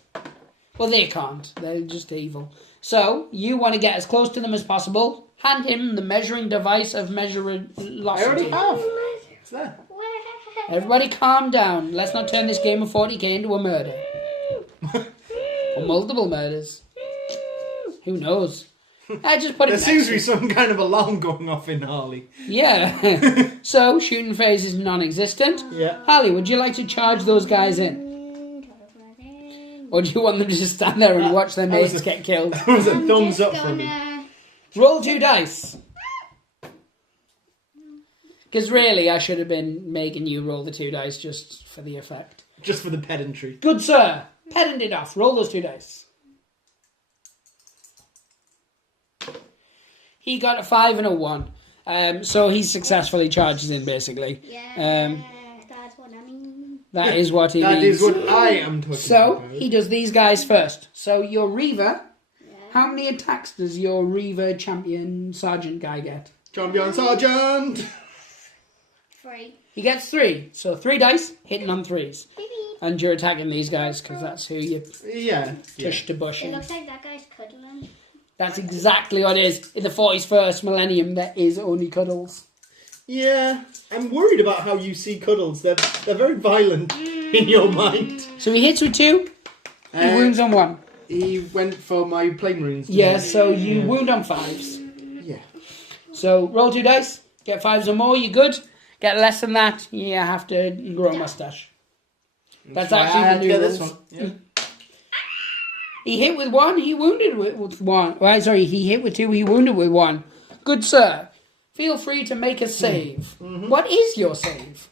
Well, they can't. They're just evil. So, you want to get as close to them as possible. Hand him the measuring device of measuring I already have. It's there. Everybody calm down. Let's not turn this game of 40k into a murder. Or multiple murders. Who knows? I just put it There seems to be next some kind of alarm going off in Harley. Yeah. So, shooting phase is non-existent. Yeah. Harley, would you like to charge those guys in? Or do you want them to just stand there and watch their that was mates a- get killed? That was a thumbs up from me. Roll 2 dice. Because really, I should have been making you roll the 2 dice just for the effect. Just for the pedantry. Good sir. Pedant it off. Roll those 2 dice. He got a 5 and a 1. So he successfully charges in, basically. Yeah, that's what I mean. That is what he That means. is what I am talking So, about. he does these guys first. So, your Reaver How many attacks does your Reaver champion sergeant guy get? Champion Sergeant! 3. He gets 3. So 3 dice, hitting on 3s. Beep, beep. And you're attacking these guys because that's who you Yeah. push to bush It in. looks like that guy's cuddling. That's exactly what it is. In the 41st millennium, there is only cuddles. Yeah. I'm worried about how you see cuddles. They're very violent in your mind. So he hits with 2. He wounds on 1. He went for my plain runes. Yeah, so you wound on 5s. Yeah. So roll 2 dice. Get 5s or more, you're good. Get less than that, you have to grow a mustache. That's why I had actually to the new get this rules. one. Yeah. He hit with 1, he wounded with 1. Right, sorry, he hit with 2, he wounded with 1. Good sir. Feel free to make a save. What is your save?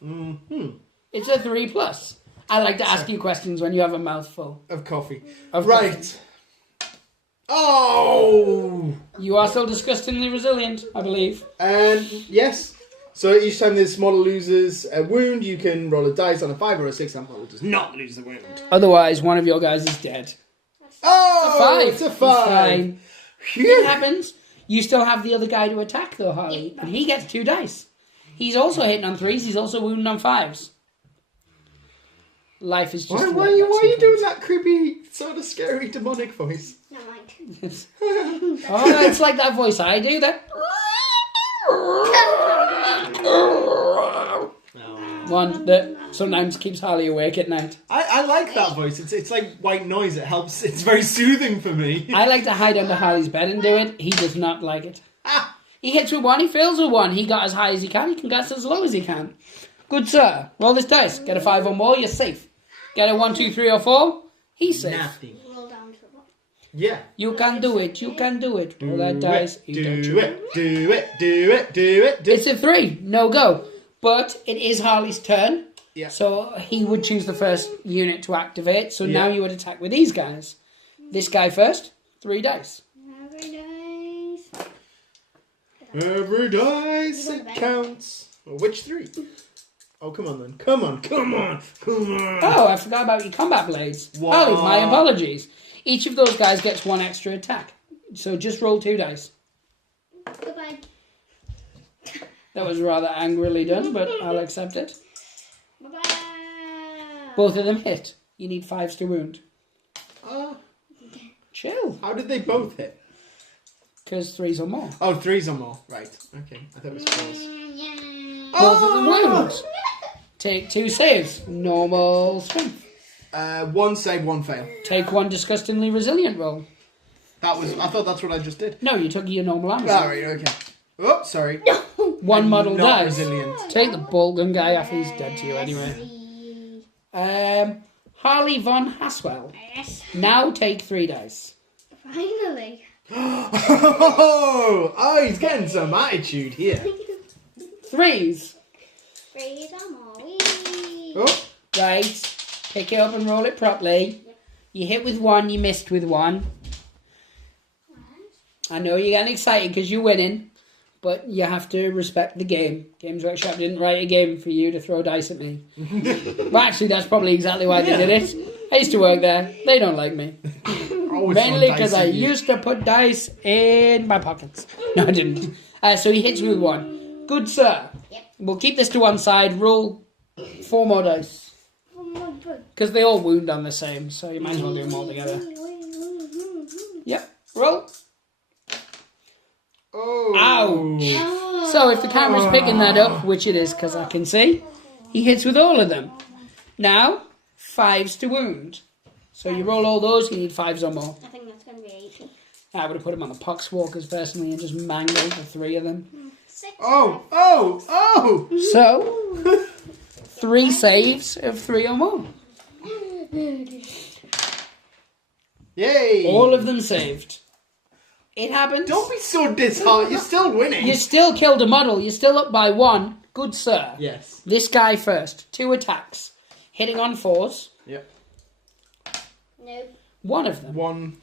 It's a 3+. I like to ask you questions when you have a mouthful. Of coffee. Of Right. coffee. Oh! You are still disgustingly resilient, I believe. And yes. So each time this model loses a wound, you can roll a dice on a 5 or a 6. That model does not lose the wound. Otherwise, one of your guys is dead. Oh! 5. It's a He's 5. fine. Phew. It happens. You still have the other guy to attack, though, Harley. And he gets 2 dice. He's also hitting on 3s. He's also wounding on 5s. Life is just... Why are you doing that creepy, sort of scary, demonic voice? Not mind. Oh, it's like that voice I do. That one that sometimes keeps Harley awake at night. I like that voice. It's like white noise. It helps. It's very soothing for me. I like to hide under Harley's bed and do it. He does not like it. He hits with 1. He fails with 1. He got as high as he can. He can get as low as he can. Good sir. Roll this dice. Get a 5 or more. You're safe. Get a 1, 2, 3, or 4. He's safe. Nothing. Roll down to 1. Yeah. You can do it. You can do it. Roll that dice. You don't Do it. It's a 3. No go. But it is Harley's turn. Yeah. So he would choose the first unit to activate. So now Yeah. you would attack with these guys. This guy first. 3 dice. Every dice it counts. Well, which 3? Oh, come on then. Come on. Oh, I forgot about your combat blades. What? Harley, my apologies. Each of those guys gets 1 extra attack. So just roll 2 dice. Goodbye. That was rather angrily done, but I'll accept it. Bye-bye. Both of them hit. You need 5s to wound. Chill. How did they both hit? Because 3s or more. Oh, 3s or more. Right. Okay. I thought it was 4s. Both of them wound. Take 2 saves. Normal strength. 1 save, 1 fail. Take 1 disgustingly resilient roll. I thought that's what I just did. No, you took your normal armor. Alright, okay. Oh, sorry. 1 model Not dice. resilient. Take the Bolton guy off. He's dead to you anyway. Harley von Haswell. Yes. Now take 3 dice. Finally. Oh, he's getting some attitude here. 3s. Freeze on more. Whee. Oh, Right. Pick it up and roll it properly. You hit with 1, you missed with 1. I know you're getting excited because you're winning, but you have to respect the game. Games Workshop didn't write a game for you to throw dice at me. Well, actually, that's probably exactly why they did it. I used to work there. They don't like me. Mainly because I used to put dice in my pockets. No, I didn't. So he hits you with 1. Good, sir. Yep. We'll keep this to one side. Roll 4 more dice. Because they all wound on the same, so you might as well do them all together. Yep. Roll. Oh. Ouch. So if the camera's picking that up, which it is because I can see, he hits with all of them. Now, 5s to wound. So you roll all those, you need 5s or more. I think that's going to be 8. I would have put him on the poxwalkers personally and just mangled the 3 of them. 6. Oh. So, 3 saves of 3 or more. Yay. All of them saved. It happens. Don't be so disheartened. You're still winning. You still killed a model. You're still up by 1. Good sir. Yes. This guy first. 2 attacks. Hitting on 4s. Yep. Nope. 1 of them. 1.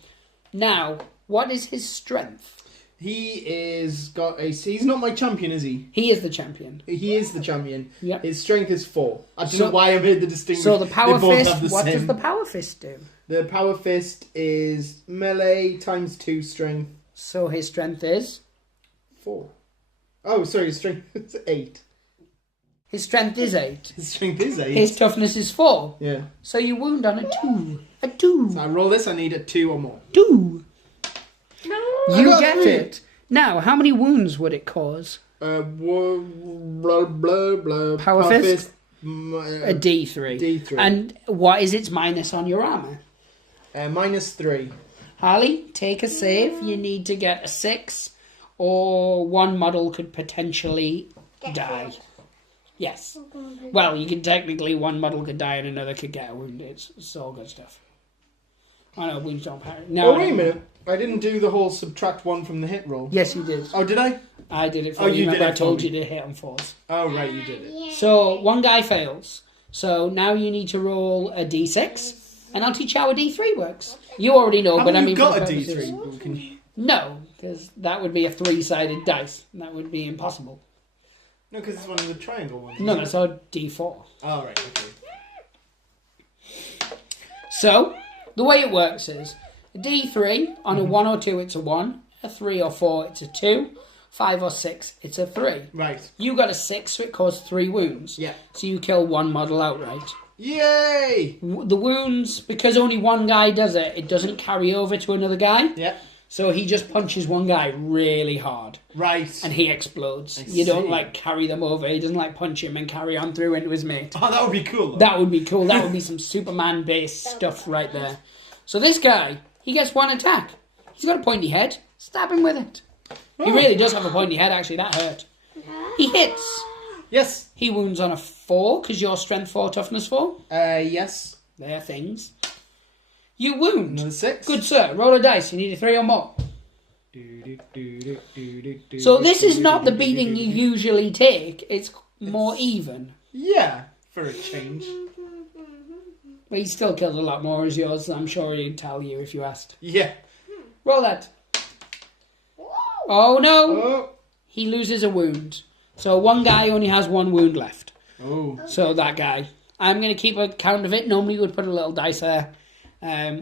Now, what is his strength? He's not my champion, is he? He is the champion. He is the champion. Yep. His strength is 4. I don't know why I made the distinction. So the power They both fist, have the what same. does the power fist do? The power fist is melee times 2 strength. So his strength is? 4. Oh, sorry, his strength is 8. His strength is 8. His strength is 8. His toughness is 4. Yeah. So you wound on a 2. A 2. So I roll this, I need a 2 or more. 2. No. You got get 3. it. Now, how many wounds would it cause? Blah, blah, blah. Power fist? A D. D3. D3. And what is its minus on your armour? -3. Harley, take a save. You need to get a 6, or one model could potentially die. Yes. Well, you can technically, one model could die and another could get a wound. It's all good stuff. Oh no, wounds don't parry. No. Oh, wait a minute. I didn't do the whole subtract 1 from the hit roll. Yes, you did. Oh, did I? I did it for Oh, you. you did Remember, it I told for you me. to hit on 4s. Oh, right, you did it. So, one guy fails. So, now you need to roll a d6, and I'll teach you how a d3 works. You already know, but I Haven't mean... you got for a the purposes- D3? Can you... No, because that would be a 3-sided dice. And that would be impossible. No, because it's one of the triangle ones. No, that's a d4. Oh, right, okay. So, the way it works is, a d3, on a 1 or 2 it's a 1, a 3 or 4 it's a 2, 5 or 6 it's a 3. Right. You got a 6, so it caused 3 wounds. Yeah. So you kill one model outright. Yay! The wounds, because only one guy does it, it doesn't carry over to another guy. Yeah. So he just punches one guy really hard. Right. And he explodes. I You don't, see. like, carry them over. He doesn't, like, punch him and carry on through into his mate. Oh, that would be cool, though. That would be cool. That would be some Superman-based stuff right there. So this guy, he gets 1 attack. He's got a pointy head. Stab him with it. He really does have a pointy head, actually. That hurt. He hits. Yes. He wounds on a 4, because you're strength 4, toughness 4. Yes. They're things. You wound. Another 6. Good, sir. Roll a dice. You need a 3 or more. So this is not the beating you usually take. It's more even. Yeah, for a change. But he still killed a lot more as yours. I'm sure he'd tell you if you asked. Yeah. Roll that. Oh no! Oh. He loses a wound. So one guy only has 1 wound left. Oh. So that guy. I'm going to keep a count of it. Normally you would put a little dice there.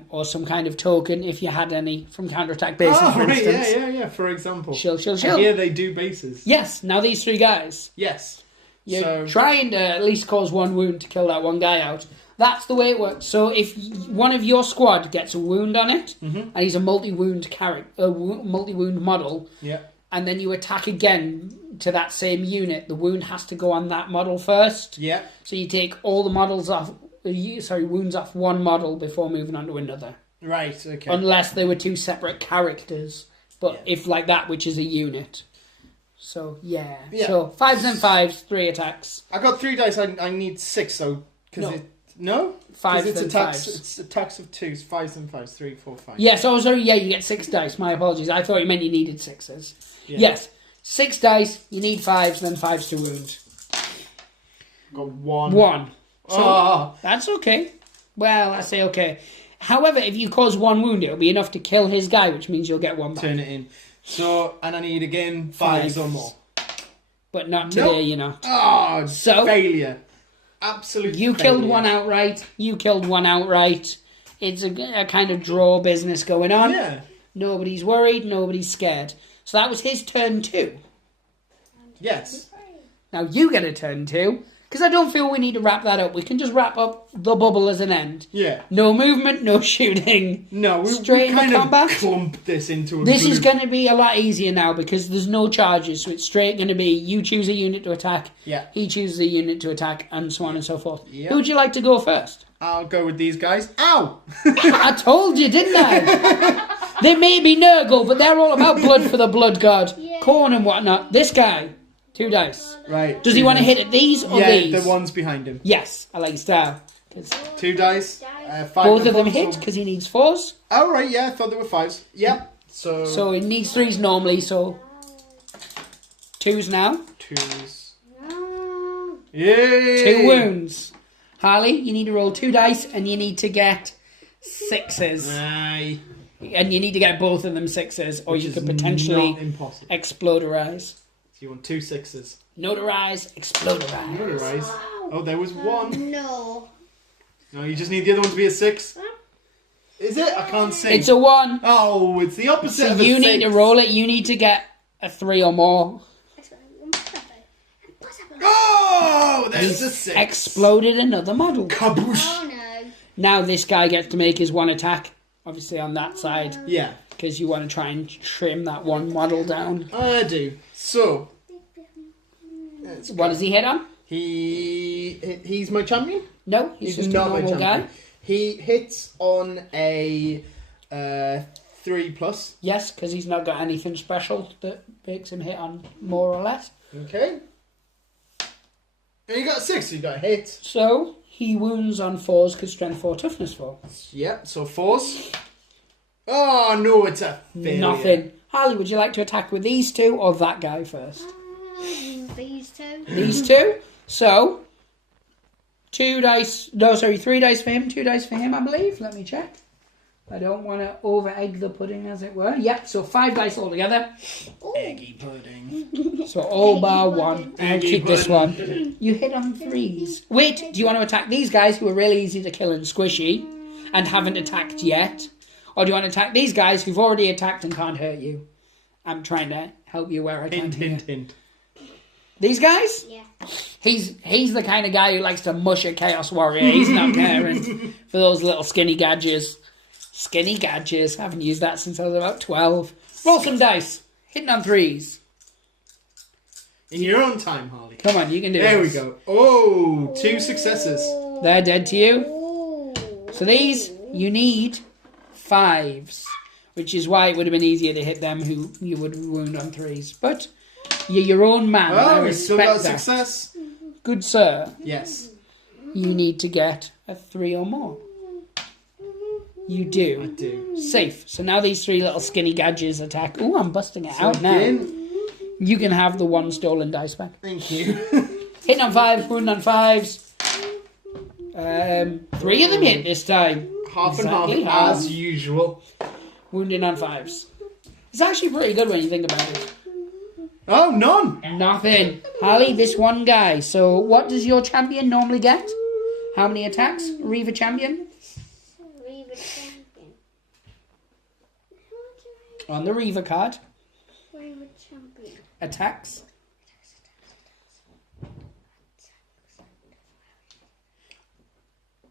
Or some kind of token if you had any from counterattack bases, Oh, for right, instance. yeah, for example. Shill. Here they do bases. Yes, now these 3 guys. Yes. You're So, trying to at least cause 1 wound to kill that one guy out. That's the way it works. So if one of your squad gets a wound on it, and he's a multi-wound multi-wound model, yeah. and then you attack again to that same unit, the wound has to go on that model first. Yeah. So you take all the models off, wounds off one model before moving on to another. Right, okay. Unless they were 2 separate characters. But if like that, which is a unit. So, yeah. So, 5s and 5s, 3 attacks. I got 3 dice, I need 6 though. No? 5s it's and attacks, 5s. It's attacks of 2s, 5s and 5s, 3, 4, 5. Yes, oh sorry, yeah, you get 6 dice. My apologies. I thought you meant you needed 6s. Yeah. Yes, 6 dice, you need 5s, then 5s to wound. Got 1. 1. So, Oh. that's okay. Well, I say okay. However, if you cause 1 wound, it'll be enough to kill his guy, which means you'll get 1 back. Turn it in. So, and I need again 5s 5. or more. But not today, you're not. Oh, So- failure. Absolute You failure. killed 1 outright. You killed 1 outright. It's a kind of draw business going on. Yeah. Nobody's worried. Nobody's scared. So that was his turn 2. Yes. Now you get a turn 2. Because I don't feel we need to wrap that up. We can just wrap up the bubble as an end. Yeah. No movement, no shooting. No, we Straight into kind combat. of clump this into a This is blue- going to be a lot easier now because there's no charges. So it's straight going to be you choose a unit to attack. Yeah. He chooses a unit to attack and so on and so forth. Yep. Who would you like to go first? I'll go with these guys. Ow! I told you, didn't I? They may be Nurgle, but they're all about blood for the blood god. Corn and whatnot. This guy, 2 dice. Right. Does he want to hit at these or Yeah, these? the ones behind him. Yes, I like your style. 'Cause 2 dice. 5 both of them above, hit so- because he needs 4s. Oh, right, yeah, I thought there were 5s. Yep. So So he needs 3s normally, so 2s now. 2s. No. Yay! 2 wounds. Harley, you need to roll 2 dice and you need to get 6s. Aye. And you need to get both of them 6s, or you could potentially exploderize. So you want 2 6s. Notarize, exploderize. Notarize. Oh, there was 1. No. No, you just need the other one to be a 6. Is it? I can't see. It's a 1. Oh, it's the opposite So of a 6. you need to roll it. You need to get a 3 or more. Oh, there's a 6. Exploded another model. Kaboosh. Oh no. Now this guy gets to make his 1 attack. Obviously on that side. Yeah. Because you want to try and trim that 1 model down. I do. So. What does he hit on? He's my champion? No, he's just not a my normal champion. guy. He hits on a 3+. Yes, because he's not got anything special that makes him hit on more or less. Okay. And you got a 6, so you got a hit. So he wounds on 4s because strength 4, toughness 4. Yep, so 4s. Oh no, it's a failure. Nothing. Harley, would you like to attack with these 2 or that guy first? These 2. These 2. So 3 dice for him, 2 dice for him, I believe. Let me check. I don't want to over-egg the pudding, as it were. Yep, so 5 dice altogether. Eggy pudding. So all bar 1. I'll Eggy keep this one. pudding. You hit on 3s. Wait, do you want to attack these guys who are really easy to kill and squishy and haven't attacked yet? Or do you want to attack these guys who've already attacked and can't hurt you? I'm trying to help you where I can. Hint. These guys? Yeah. He's the kind of guy who likes to mush a Chaos Warrior. He's not caring for those little skinny gadgets. Skinny gadgets. I haven't used that since I was about 12. Roll some dice. Hitting on 3s. In your own time, Harley. Come on, you can do it. There we go. Oh, 2 successes. They're dead to you. Ooh. So these, you need 5s. Which is why it would have been easier to hit them who you would wound on 3s. But you're your own man. I Oh, we still got respect that. success. Good sir. Yes. You need to get a 3 or more. You I do. do. Safe. So now these 3 little skinny gadgets attack. Ooh, I'm busting it out now. Again, You can have the 1 stolen dice back. thank you. Hitting on 5, wounding on 5s. 3 of them hit this time. Half Exactly and half, as usual. Wounding on 5s. It's actually pretty good when you think about it. Oh, none. Nothing. Harley, this one guy. So what does your champion normally get? How many attacks? Reaver champion? Reaver champion. On the Reaver card. Reaver champion. Attacks.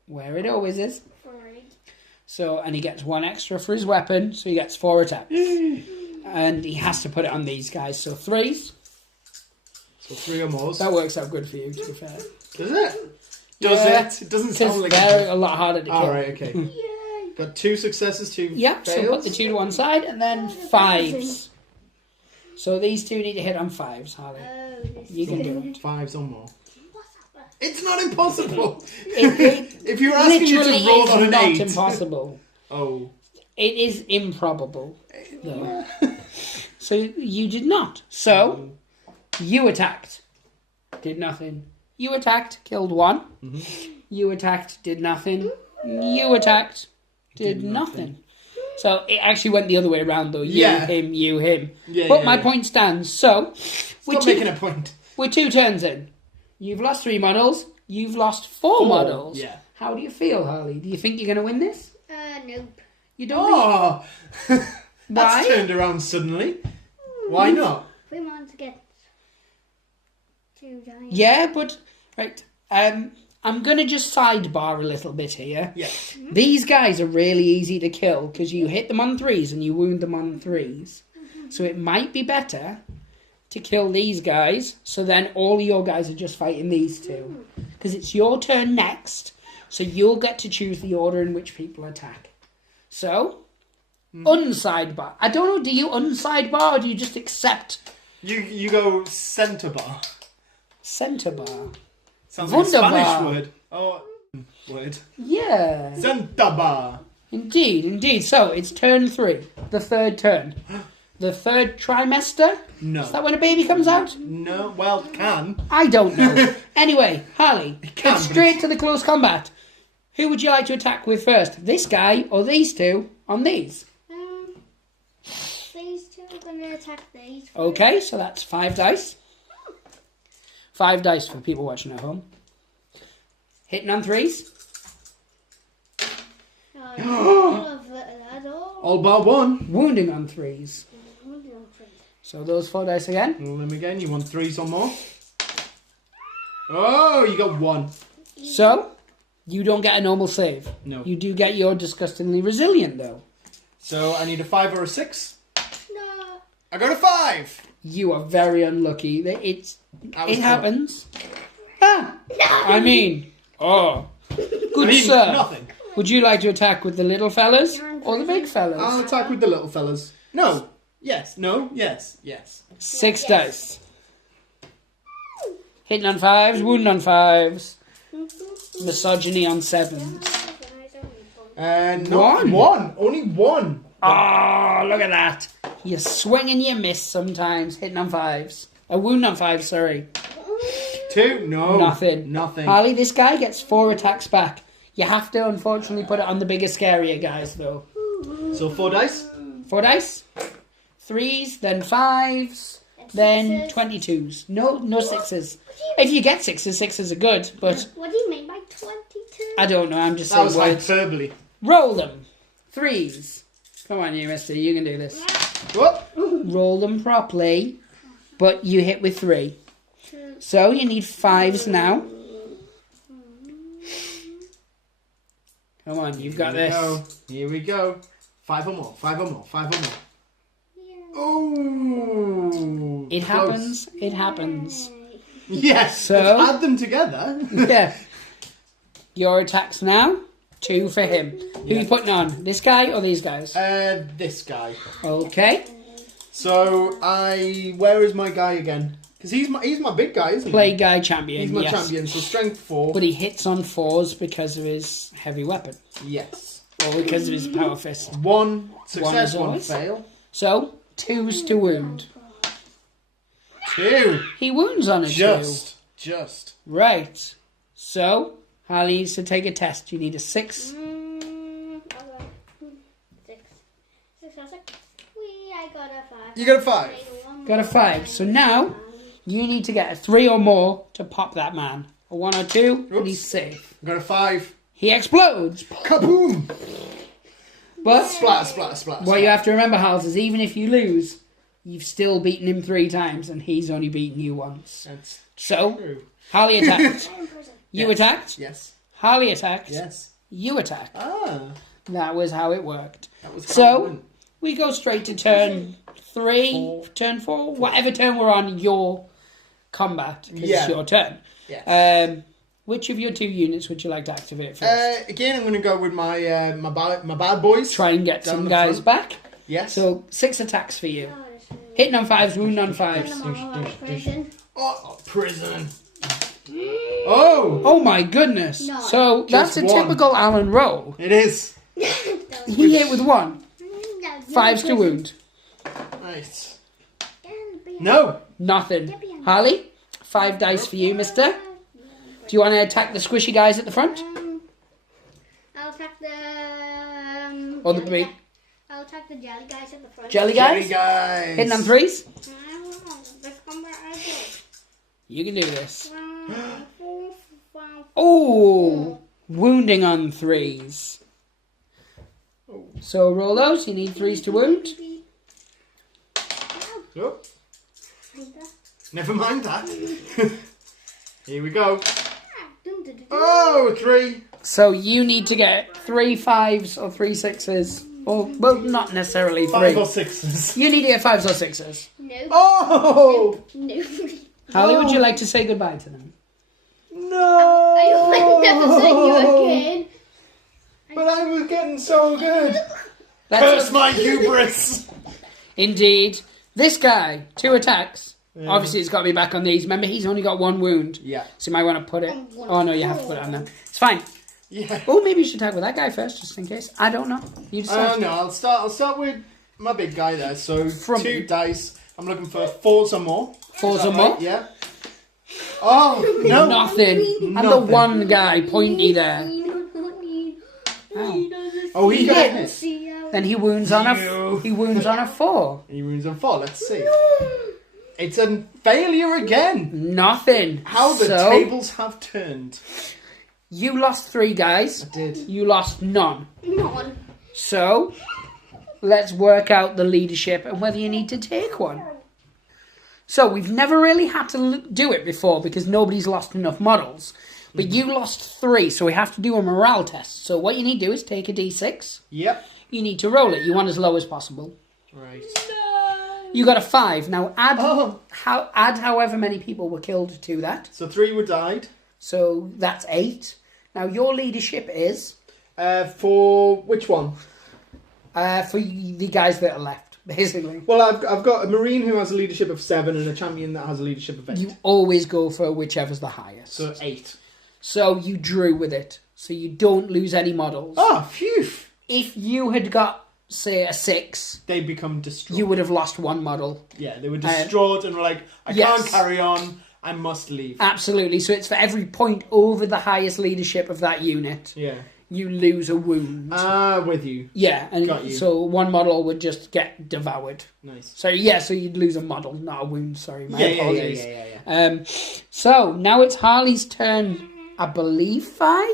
Where it always is. 3. So, and he gets 1 extra for his weapon, so he gets 4 attacks. And he has to put it on these guys. So 3s. So 3 or more. That works out good for you, to be fair. Does it? Does Yeah, it? It doesn't Because sound like they're it. a lot harder to kill. Alright, okay. Yay. Got 2 successes, 2 Yep, so fails. put the 2 to one side, and then 5s. So these 2 need to hit on 5s, Harley. Oh, this You can do it. 5s or more. It's not impossible. It If you're asking you literally to roll is on an not 8. impossible. Oh. It is improbable, though. So you did not. So you attacked, did nothing. You attacked, killed 1. You attacked, did nothing. You attacked, did nothing. So it actually went the other way around, though. You, Yeah. him, you, him. Yeah, But yeah, my yeah. point stands. So Stop making a point. we're 2 turns in. You've lost 3 models. You've lost 4 models. Yeah. How do you feel, Harley? Do you think you're going to win this? Nope. You don't. Oh. Why? That's turned around suddenly. Why not? We want to get 2 dice. Yeah, but right. I'm gonna just sidebar a little bit here. Yeah. These guys are really easy to kill because you hit them on 3s and you wound them on 3s. So it might be better to kill these guys. So then all of your guys are just fighting these 2 because it's your turn next. So you'll get to choose the order in which people attack. So unsidebar. I don't know. Do you unsidebar or do you just accept You go centre bar. centre bar? Sounds like a Wunderbar. Spanish word. Oh, word. Yeah. Centre bar. Indeed. So it's turn 3, the 3rd turn. The 3rd trimester? No. Is that when a baby comes out? No, well, can. I don't know. Anyway, Harley, can, get but straight to the close combat. Who would you like to attack with first? This guy or these 2 on these? I'm gonna attack these. Okay, so that's 5 dice. 5 dice for people watching at home. Hitting on 3s. All but one. Wounding on 3s. So those 4 dice again. Roll them again. You want 3s or more? Oh, you got 1. So, you don't get a normal save. No. You do get your disgustingly resilient, though. So I need a 5 or a 6. No. I got a 5. You are very unlucky. It was happens. Ah! I mean, good sir. Nothing. Would you like to attack with the little fellas or the big fellas? I'll attack with the little fellas. No. Yes. No. Yes. Yes. 6 dice. Hitting on 5s, wounding on 5s, misogyny on 7s. No, 1. Only 1. Oh, look at that. You swing and you miss sometimes, hitting on 5s. A wound on 5s, sorry. 2. No. Nothing. Nothing. Harley, this guy gets 4 attacks back. You have to, unfortunately, put it on the bigger, scarier guys, though. So 4 dice. 4 dice. 3s, then 5s, then 22s. No 6s. If you get 6s, 6s are good, but... What do you mean by 22? I don't know, I'm just That saying was words. hyperbole. Roll them. 3s. Come on, you mister, you can do this. What? Roll them properly, but you hit with 3. So you need 5s now. Come on, you've got this. Here we go. 5 or more. 5 or more. 5 or more. Oh. It happens. It happens. Yes. So- let's add them together. Yeah. Your attacks now. 2 for him. Who are you putting on? This guy or these guys? This guy. Okay. So where is my guy again? Because he's my big guy, isn't he? Play guy champion. He's my yes. champion. So strength 4. But he hits on 4s because of his heavy weapon. Yes. Or because of his power fist. 1 success, as 1 always. fail. So, 2s to wound. 2. He wounds on a 2. Just. Right. So, Harley needs to take a test. You need a 6. Okay. 6. 6 or 6. I got a 5. You got a 5. Got a 5. So now, you need to get a 3 or more to pop that man. A 1 or 2, and he's safe. Got a 5. He explodes. Kaboom! But Splatter. what you have to remember, Hals, is even if you lose, you've still beaten him 3 times, and he's only beaten you once. That's So, true. Harley attacked. You Yes. attacked. Yes. Harley attacked. Yes. You attacked. Ah. That was how it worked. That was So, we go straight to turn 3, turn 4, whatever turn we're on, your combat. 'Cause Yeah. It's your turn. Yes. Which of your 2 units would you like to activate first? Again, I'm going to go with my my bad boys. Try and get down some the guys front. back. Yes. So, 6 attacks for you. Hitting on 5s, wounding on 5s. Prison. Oh, Oh my goodness. No. So, that's a Just one. typical Alan roll. it is. He hit with 1. 5s to wound. Right. No. Nothing. Harley, 5 dice for you, mister. Do you want to attack the squishy guys at the front? I'll attack the. Or the jelly big- I'll attack the jelly guys at the front. Jelly Jelly guys? guys. Hitting on 3s? Let's come back. You can do this. Oh, wounding on 3s. So roll those. You need 3s to wound. Oh, never mind that. Here we go. Oh, 3. So you need to get 3 5s or 3 6s. Or, well, not necessarily 5 or 3. 6s. You need to get 5s or 6s. No. Oh No. Harley, would you like to say goodbye to them? no! I will never see you again. But I was getting so good. That's Curse my hubris. Indeed. This guy, 2 attacks. Obviously, it's got to be back on these. Remember, he's only got 1 wound. Yeah. So you might want to put it... Oh, no, you have to put it on them. It's fine. Yeah. Oh, maybe you should attack with that guy first, just in case. I don't know. You decide. No, I'll start with my big guy there. So From 2 dice. I'm looking for 4s or more. 4s Is that or more? right? Yeah. Oh no! Nothing. And the Nothing. one guy, pointy there. Oh, he got hit. Then he wounds on a no. He wounds on a 4. He wounds on 4. Let's see. It's a failure again. Nothing. How the tables have turned. You lost 3 guys. I did. You lost none. None. So, let's work out the leadership and whether you need to take one. So, we've never really had to do it before because nobody's lost enough models. But you lost 3, so we have to do a morale test. So, what you need to do is take a d6. Yep. You need to roll it. You want as low as possible. Right. You got a 5. Now, add however many people were killed to that. So 3 were died. So, that's 8. Now, your leadership is... For which one? For the guys that are left, basically. Well, I've got a Marine who has a leadership of 7 and a Champion that has a leadership of 8. You always go for whichever's the highest. So 8. So you drew with it. So you don't lose any models. Oh, phew! If you had got, say, a 6... They become distraught. You would have lost 1 model. Yeah, they were distraught and were like, I can't carry on, I must leave. Absolutely. So it's for every point over the highest leadership of that unit. Yeah. You lose a wound. With you. Yeah, and Got you. so 1 model would just get devoured. Nice. So so you'd lose a model, not a wound, sorry. My apologies. Yeah. So now it's Harley's turn, I believe 5?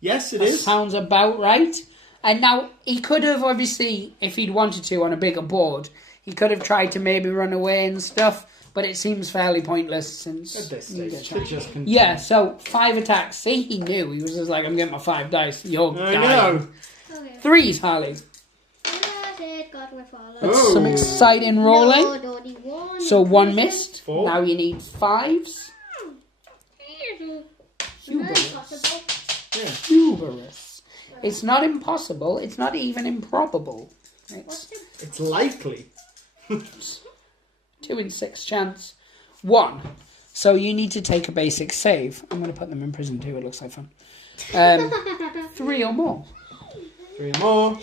Yes, it That is. sounds about right. And now, he could have, obviously, if he'd wanted to on a bigger board, he could have tried to maybe run away and stuff, but it seems fairly pointless since... At this you stage, get it just continue. Yeah, so 5 attacks. See, he knew. He was just like, I'm getting my 5 dice. You're I dying. know. Okay. 3s, Harley. That's it. Got my father. That's some exciting rolling. No, Dodie, 1. So 1 missed. 4. Now you need 5s. Hubris. Impossible. Yeah. Hubris. It's not impossible. It's not even improbable. It's likely. 2 in 6 chance. 1. So you need to take a basic save. I'm going to put them in prison too. It looks like fun. 3 or more. 3 more.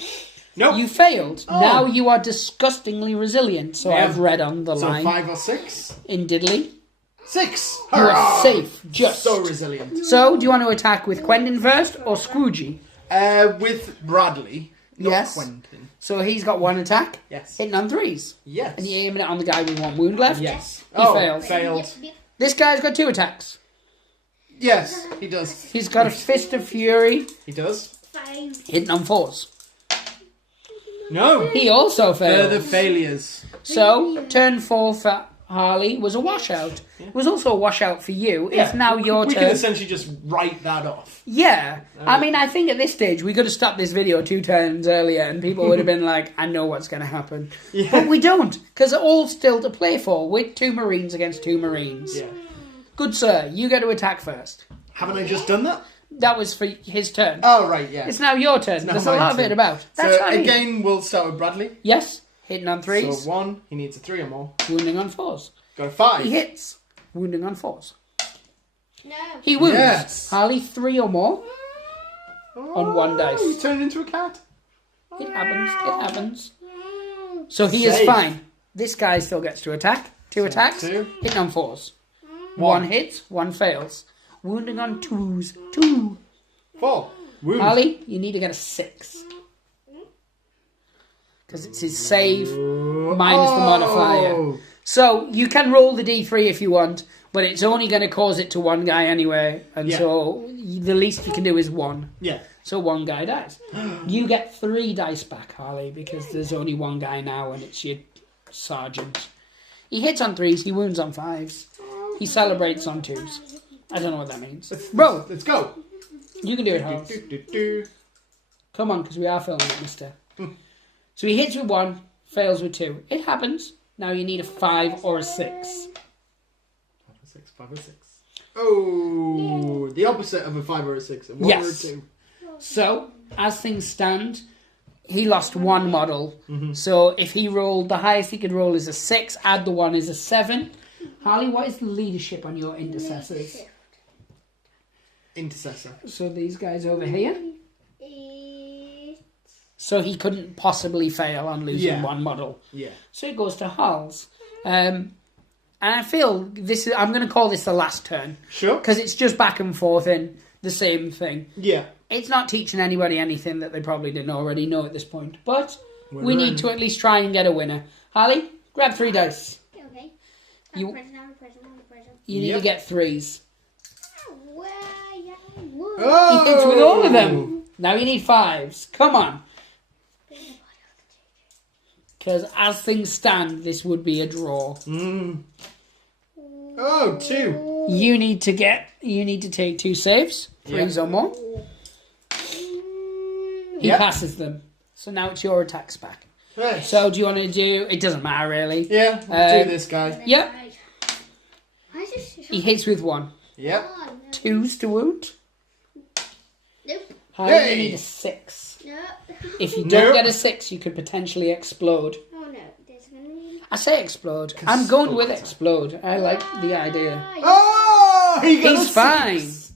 Nope. You failed. Oh. Now you are disgustingly resilient. So Yeah. I've read on the So line. 5 or 6? In Diddley. 6. You are safe. Just. So resilient. So, do you want to attack with Quentin first or Scroogey? With Bradley. Not Yes. Quentin. So he's got 1 attack. Yes. Hitting on 3s. Yes. And you're aiming it on the guy with 1 wound left. Yes. He failed. Failed. Yep. This guy's got 2 attacks. Yes, he does. He's got a Fist of Fury. He does. 5. Hitting on 4s. No. He also failed. Further failures. So, turn 4 for Harley was a washout. It was also a washout for you. It's now your we turn. can essentially just write that off. Yeah. I mean, I think at this stage, we could have stopped this video 2 turns earlier and people would have been like, I know what's going to happen. Yeah. But we don't, because they're all still to play for with 2 Marines against 2 Marines. Yeah. Good sir, you get to attack first. Haven't I just done that? That was for his turn. Oh, right, yeah. It's now your turn. now There's a my lot of turn. it about. That's So, fine. again, we'll start with Bradley. Yes, hitting on 3s, So 1, he needs a 3 or more. wounding on 4s. Got a 5. He hits, wounding on 4s. No. He wounds. Yes. Harley 3 or more. On 1 dice. You turned into a cat. It happens. It happens. So he is Safe. fine. This guy still gets to attack. 2 attacks. 2. Hitting on 4s. 1 1 hits. 1 fails. Wounding on 2s. 2. 4. Wound. Harley, you need to get a 6. Because it's his save minus the modifier. So you can roll the d3 if you want, but it's only going to cause it to 1 guy anyway. And Yeah. so the least you can do is 1. Yeah. So 1 guy dies. You get 3 dice back, Harley, because there's only 1 guy now and it's your sergeant. He hits on 3s, he wounds on 5s. He celebrates on 2s. I don't know what that means. Bro, Let's go. you can do it, Harley. Come on, because we are filming it, mister. So he hits with 1, fails with 2. It happens. Now you need a 5 or a 6. 5 or 6. Oh, the opposite of a 5 or a 6. A 1 Yes. or a 2. So, as things stand, he lost 1 model. So if he rolled, the highest he could roll is a 6, add the 1 is a 7. Harley, what is the leadership on your intercessors? Intercessor. So these guys over here. 8. So he couldn't possibly fail on losing Yeah. 1 model. Yeah. So it goes to Hals. And I feel this is, I'm going to call this the last turn. Sure. Because it's just back and forth in the same thing. Yeah. It's not teaching anybody anything that they probably didn't already know at this point. But we Winner need in. to at least try and get a winner. Harley, grab 3 dice. Okay. You- I'm a present. You need Yep. to get 3s. Well, yeah, I would. Oh! He hits with all of them. Now you need 5s. Come on. Because as things stand, this would be a draw. Oh, 2. You need to take 2 saves. 3s or more. He Yep. passes them. So now it's your attacks back. Right. So do you want to do... It doesn't matter, really. Yeah, do this guy. Yep. Why is this He hits with 1. Yep. Oh, no. 2s to wound. Nope. How Hey! you need a 6. No. If you don't Nope. get a 6, you could potentially explode. Oh no. There's gonna be. I say explode. I'm going with explode. I like the idea. Oh! He got He's a fine. 6.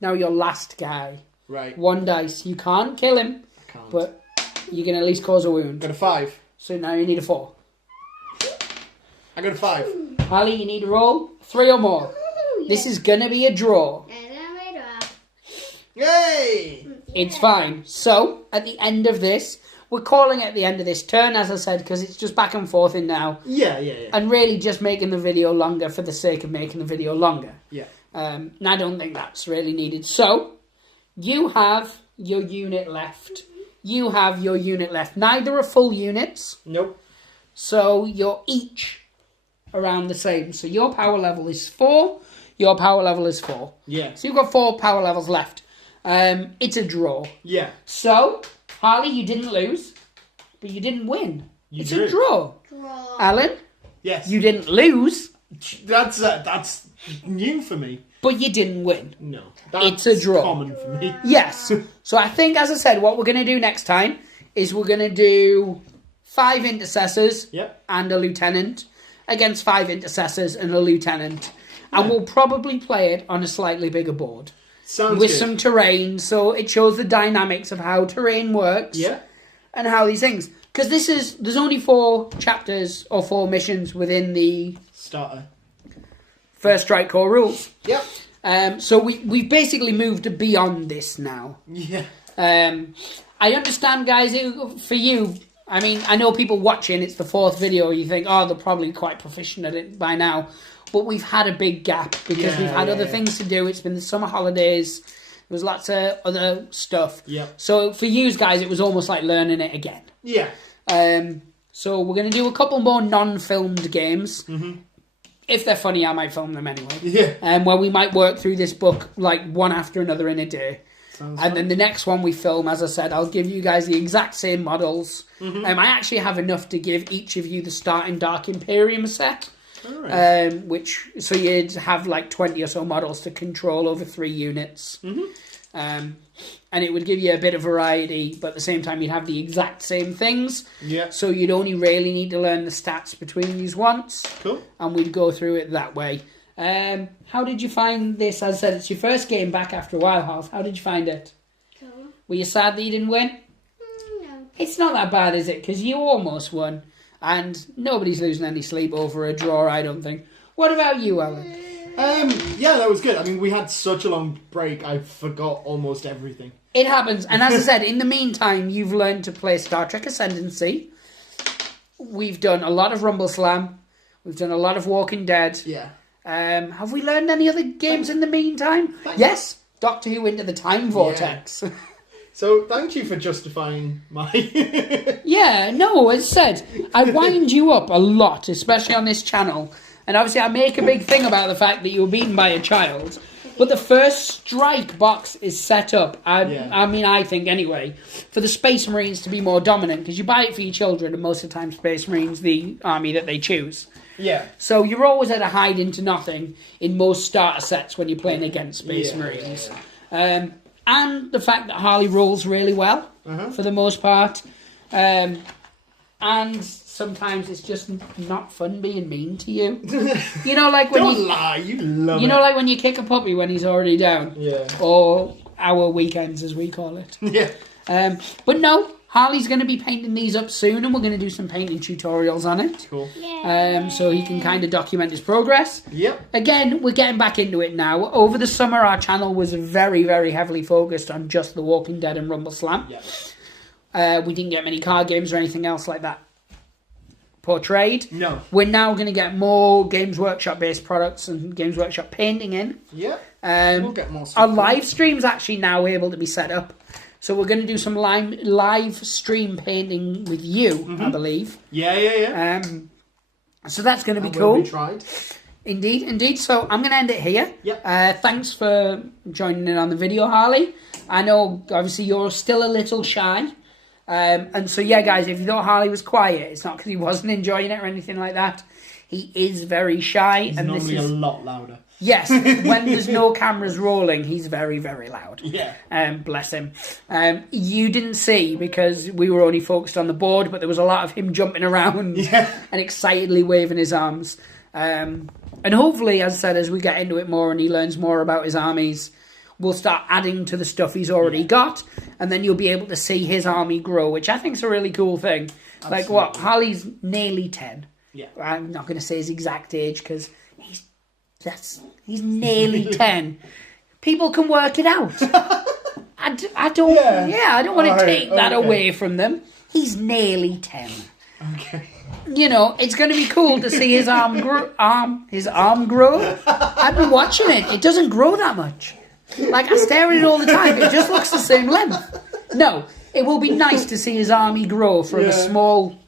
Now your last guy. Right. 1 dice. You can't kill him, I can't. but you can at least cause a wound. got a 5. So now you need a 4. I got a 5. Harley, you need to roll 3 or more. This is gonna be a draw. Yay! It's fine. So, at the end of this, we're calling it the end of this turn, as I said, because it's just back and forth in now. Yeah. And really just making the video longer for the sake of making the video longer. Yeah. And I don't think that's really needed. So, you have your unit left. You have your unit left. Neither are full units, Nope. so you're each around the same. So your power level is 4, your power level is 4. Yeah. So you've got 4 power levels left. It's a draw. Yeah. So, Harley, you didn't lose, but you didn't win. You It's drew. a draw. Draw. Alan, Yes. you didn't lose, That's new for me. but you didn't win. No. It's a draw. Common for me. Yes. So I think, as I said, what we're going to do next time is we're going to do 5 intercessors Yep. and a lieutenant against 5 intercessors and a lieutenant. And we'll probably play it on a slightly bigger board. Sounds with good. some terrain, so it shows the dynamics of how terrain works. Yeah. And how these things... Because there's only 4 chapters or 4 missions within the Starter. First Strike Core rules. Yep. So we've basically moved beyond this now. Yeah. I understand, guys, for you, I mean, I know people watching, it's the 4th video, you think, oh, they're probably quite proficient at it by now. But we've had a big gap because we've had other things to do. It's been the summer holidays. There was lots of other stuff. Yep. So for you guys, it was almost like learning it again. Yeah. So we're going to do a couple more non-filmed games. Mm-hmm. If they're funny, I might film them anyway. Yeah. Where we might work through this book like one after another in a day. Sounds And then the next one we film, as I said, I'll give you guys the exact same models. Mm-hmm. I actually have enough to give each of you the starting Dark Imperium set. Alright. So you'd have like 20 or so models to control over 3 units. Mm-hmm. And it would give you a bit of variety, but at the same time you'd have the exact same things. Yeah. So you'd only really need to learn the stats between these once. Cool. And we'd go through it that way. How did you find this? As I said, it's your first game back after a while, Half. How did you find it? Cool. Were you sad that you didn't win? No. It's not that bad, is it? Because you almost won. And nobody's losing any sleep over a draw, I don't think. What about you, Alan? Yeah, that was good. I mean, we had such a long break, I forgot almost everything. It happens. And as I said, in the meantime, you've learned to play Star Trek Ascendancy. We've done a lot of Rumbleslam. We've done a lot of Walking Dead. Yeah. Have we learned any other games in the meantime? Yes. Doctor Who Into the Time Vortex. So, thank you for justifying my... Yeah, no, as said, I wind you up a lot, especially on this channel. And obviously I make a big thing about the fact that you were beaten by a child. But the first strike box is set up, I mean, I think anyway, for the Space Marines to be more dominant. Because you buy it for your children, and most of the time Space Marines the army that they choose. Yeah. So you're always at a hide into nothing in most starter sets when you're playing against Space Marines. And the fact that Harley rolls really well, for the most part. And sometimes it's just not fun being mean to you. You know, like when Don't lie, you love it. You know, like when you kick a puppy when he's already down. Yeah. Or our weekends, as we call it. Yeah. But no, Harley's going to be painting these up soon, and we're going to do some painting tutorials on it. Cool. Yeah. So he can kind of document his progress. Yep. Again, we're getting back into it now. Over the summer, our channel was very, very heavily focused on just The Walking Dead and Rumbleslam. Yep. We didn't get many card games or anything else like that portrayed. No. We're now going to get more Games Workshop-based products and Games Workshop painting in. Yep. We'll get more stuff. Our live stream's actually now able to be set up. So we're going to do some live stream painting with you, I believe. Yeah. So that's going to be That cool. will be tried. Indeed. So I'm going to end it here. Yep. Thanks for joining in on the video, Harley. I know, obviously, you're still a little shy. And so, yeah, guys, if you thought Harley was quiet, it's not because he wasn't enjoying it or anything like that. He is very shy. He's and normally this is a lot louder. Yes, when there's no cameras rolling, he's very, very loud. Yeah. Bless him. You didn't see because we were only focused on the board, but there was a lot of him jumping around and excitedly waving his arms. And hopefully, as I said, as we get into it more and he learns more about his armies, we'll start adding to the stuff he's already got, and then you'll be able to see his army grow, which I think is a really cool thing. Absolutely. Like what? Harley's nearly 10. Yeah. I'm not going to say his exact age because he's nearly 10. People can work it out. I don't. Yeah, I don't want to take that away from them. He's nearly 10. Okay. You know, it's going to be cool to see his arm grow. I've been watching it. It doesn't grow that much. Like, I stare at it all the time. It just looks the same length. No, it will be nice to see his army grow from a small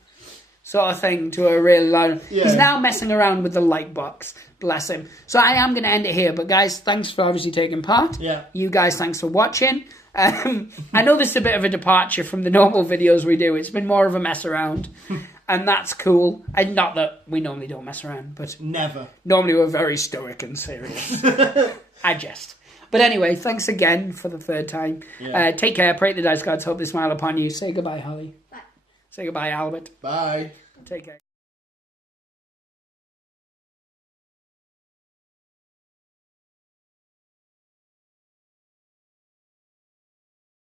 sort of thing to a really large. He's now messing around with the light box. Bless him. So I am going to end it here. But guys, thanks for obviously taking part. Yeah. You guys, thanks for watching. I know this is a bit of a departure from the normal videos we do. It's been more of a mess around. And that's cool. And not that we normally don't mess around, but Never. Normally we're very stoic and serious. I jest. But anyway, thanks again for the third time. Yeah. Take care. Pray the dice gods hope they smile upon you. Say goodbye, Holly. Bye. Say goodbye, Albert. Bye. Take care.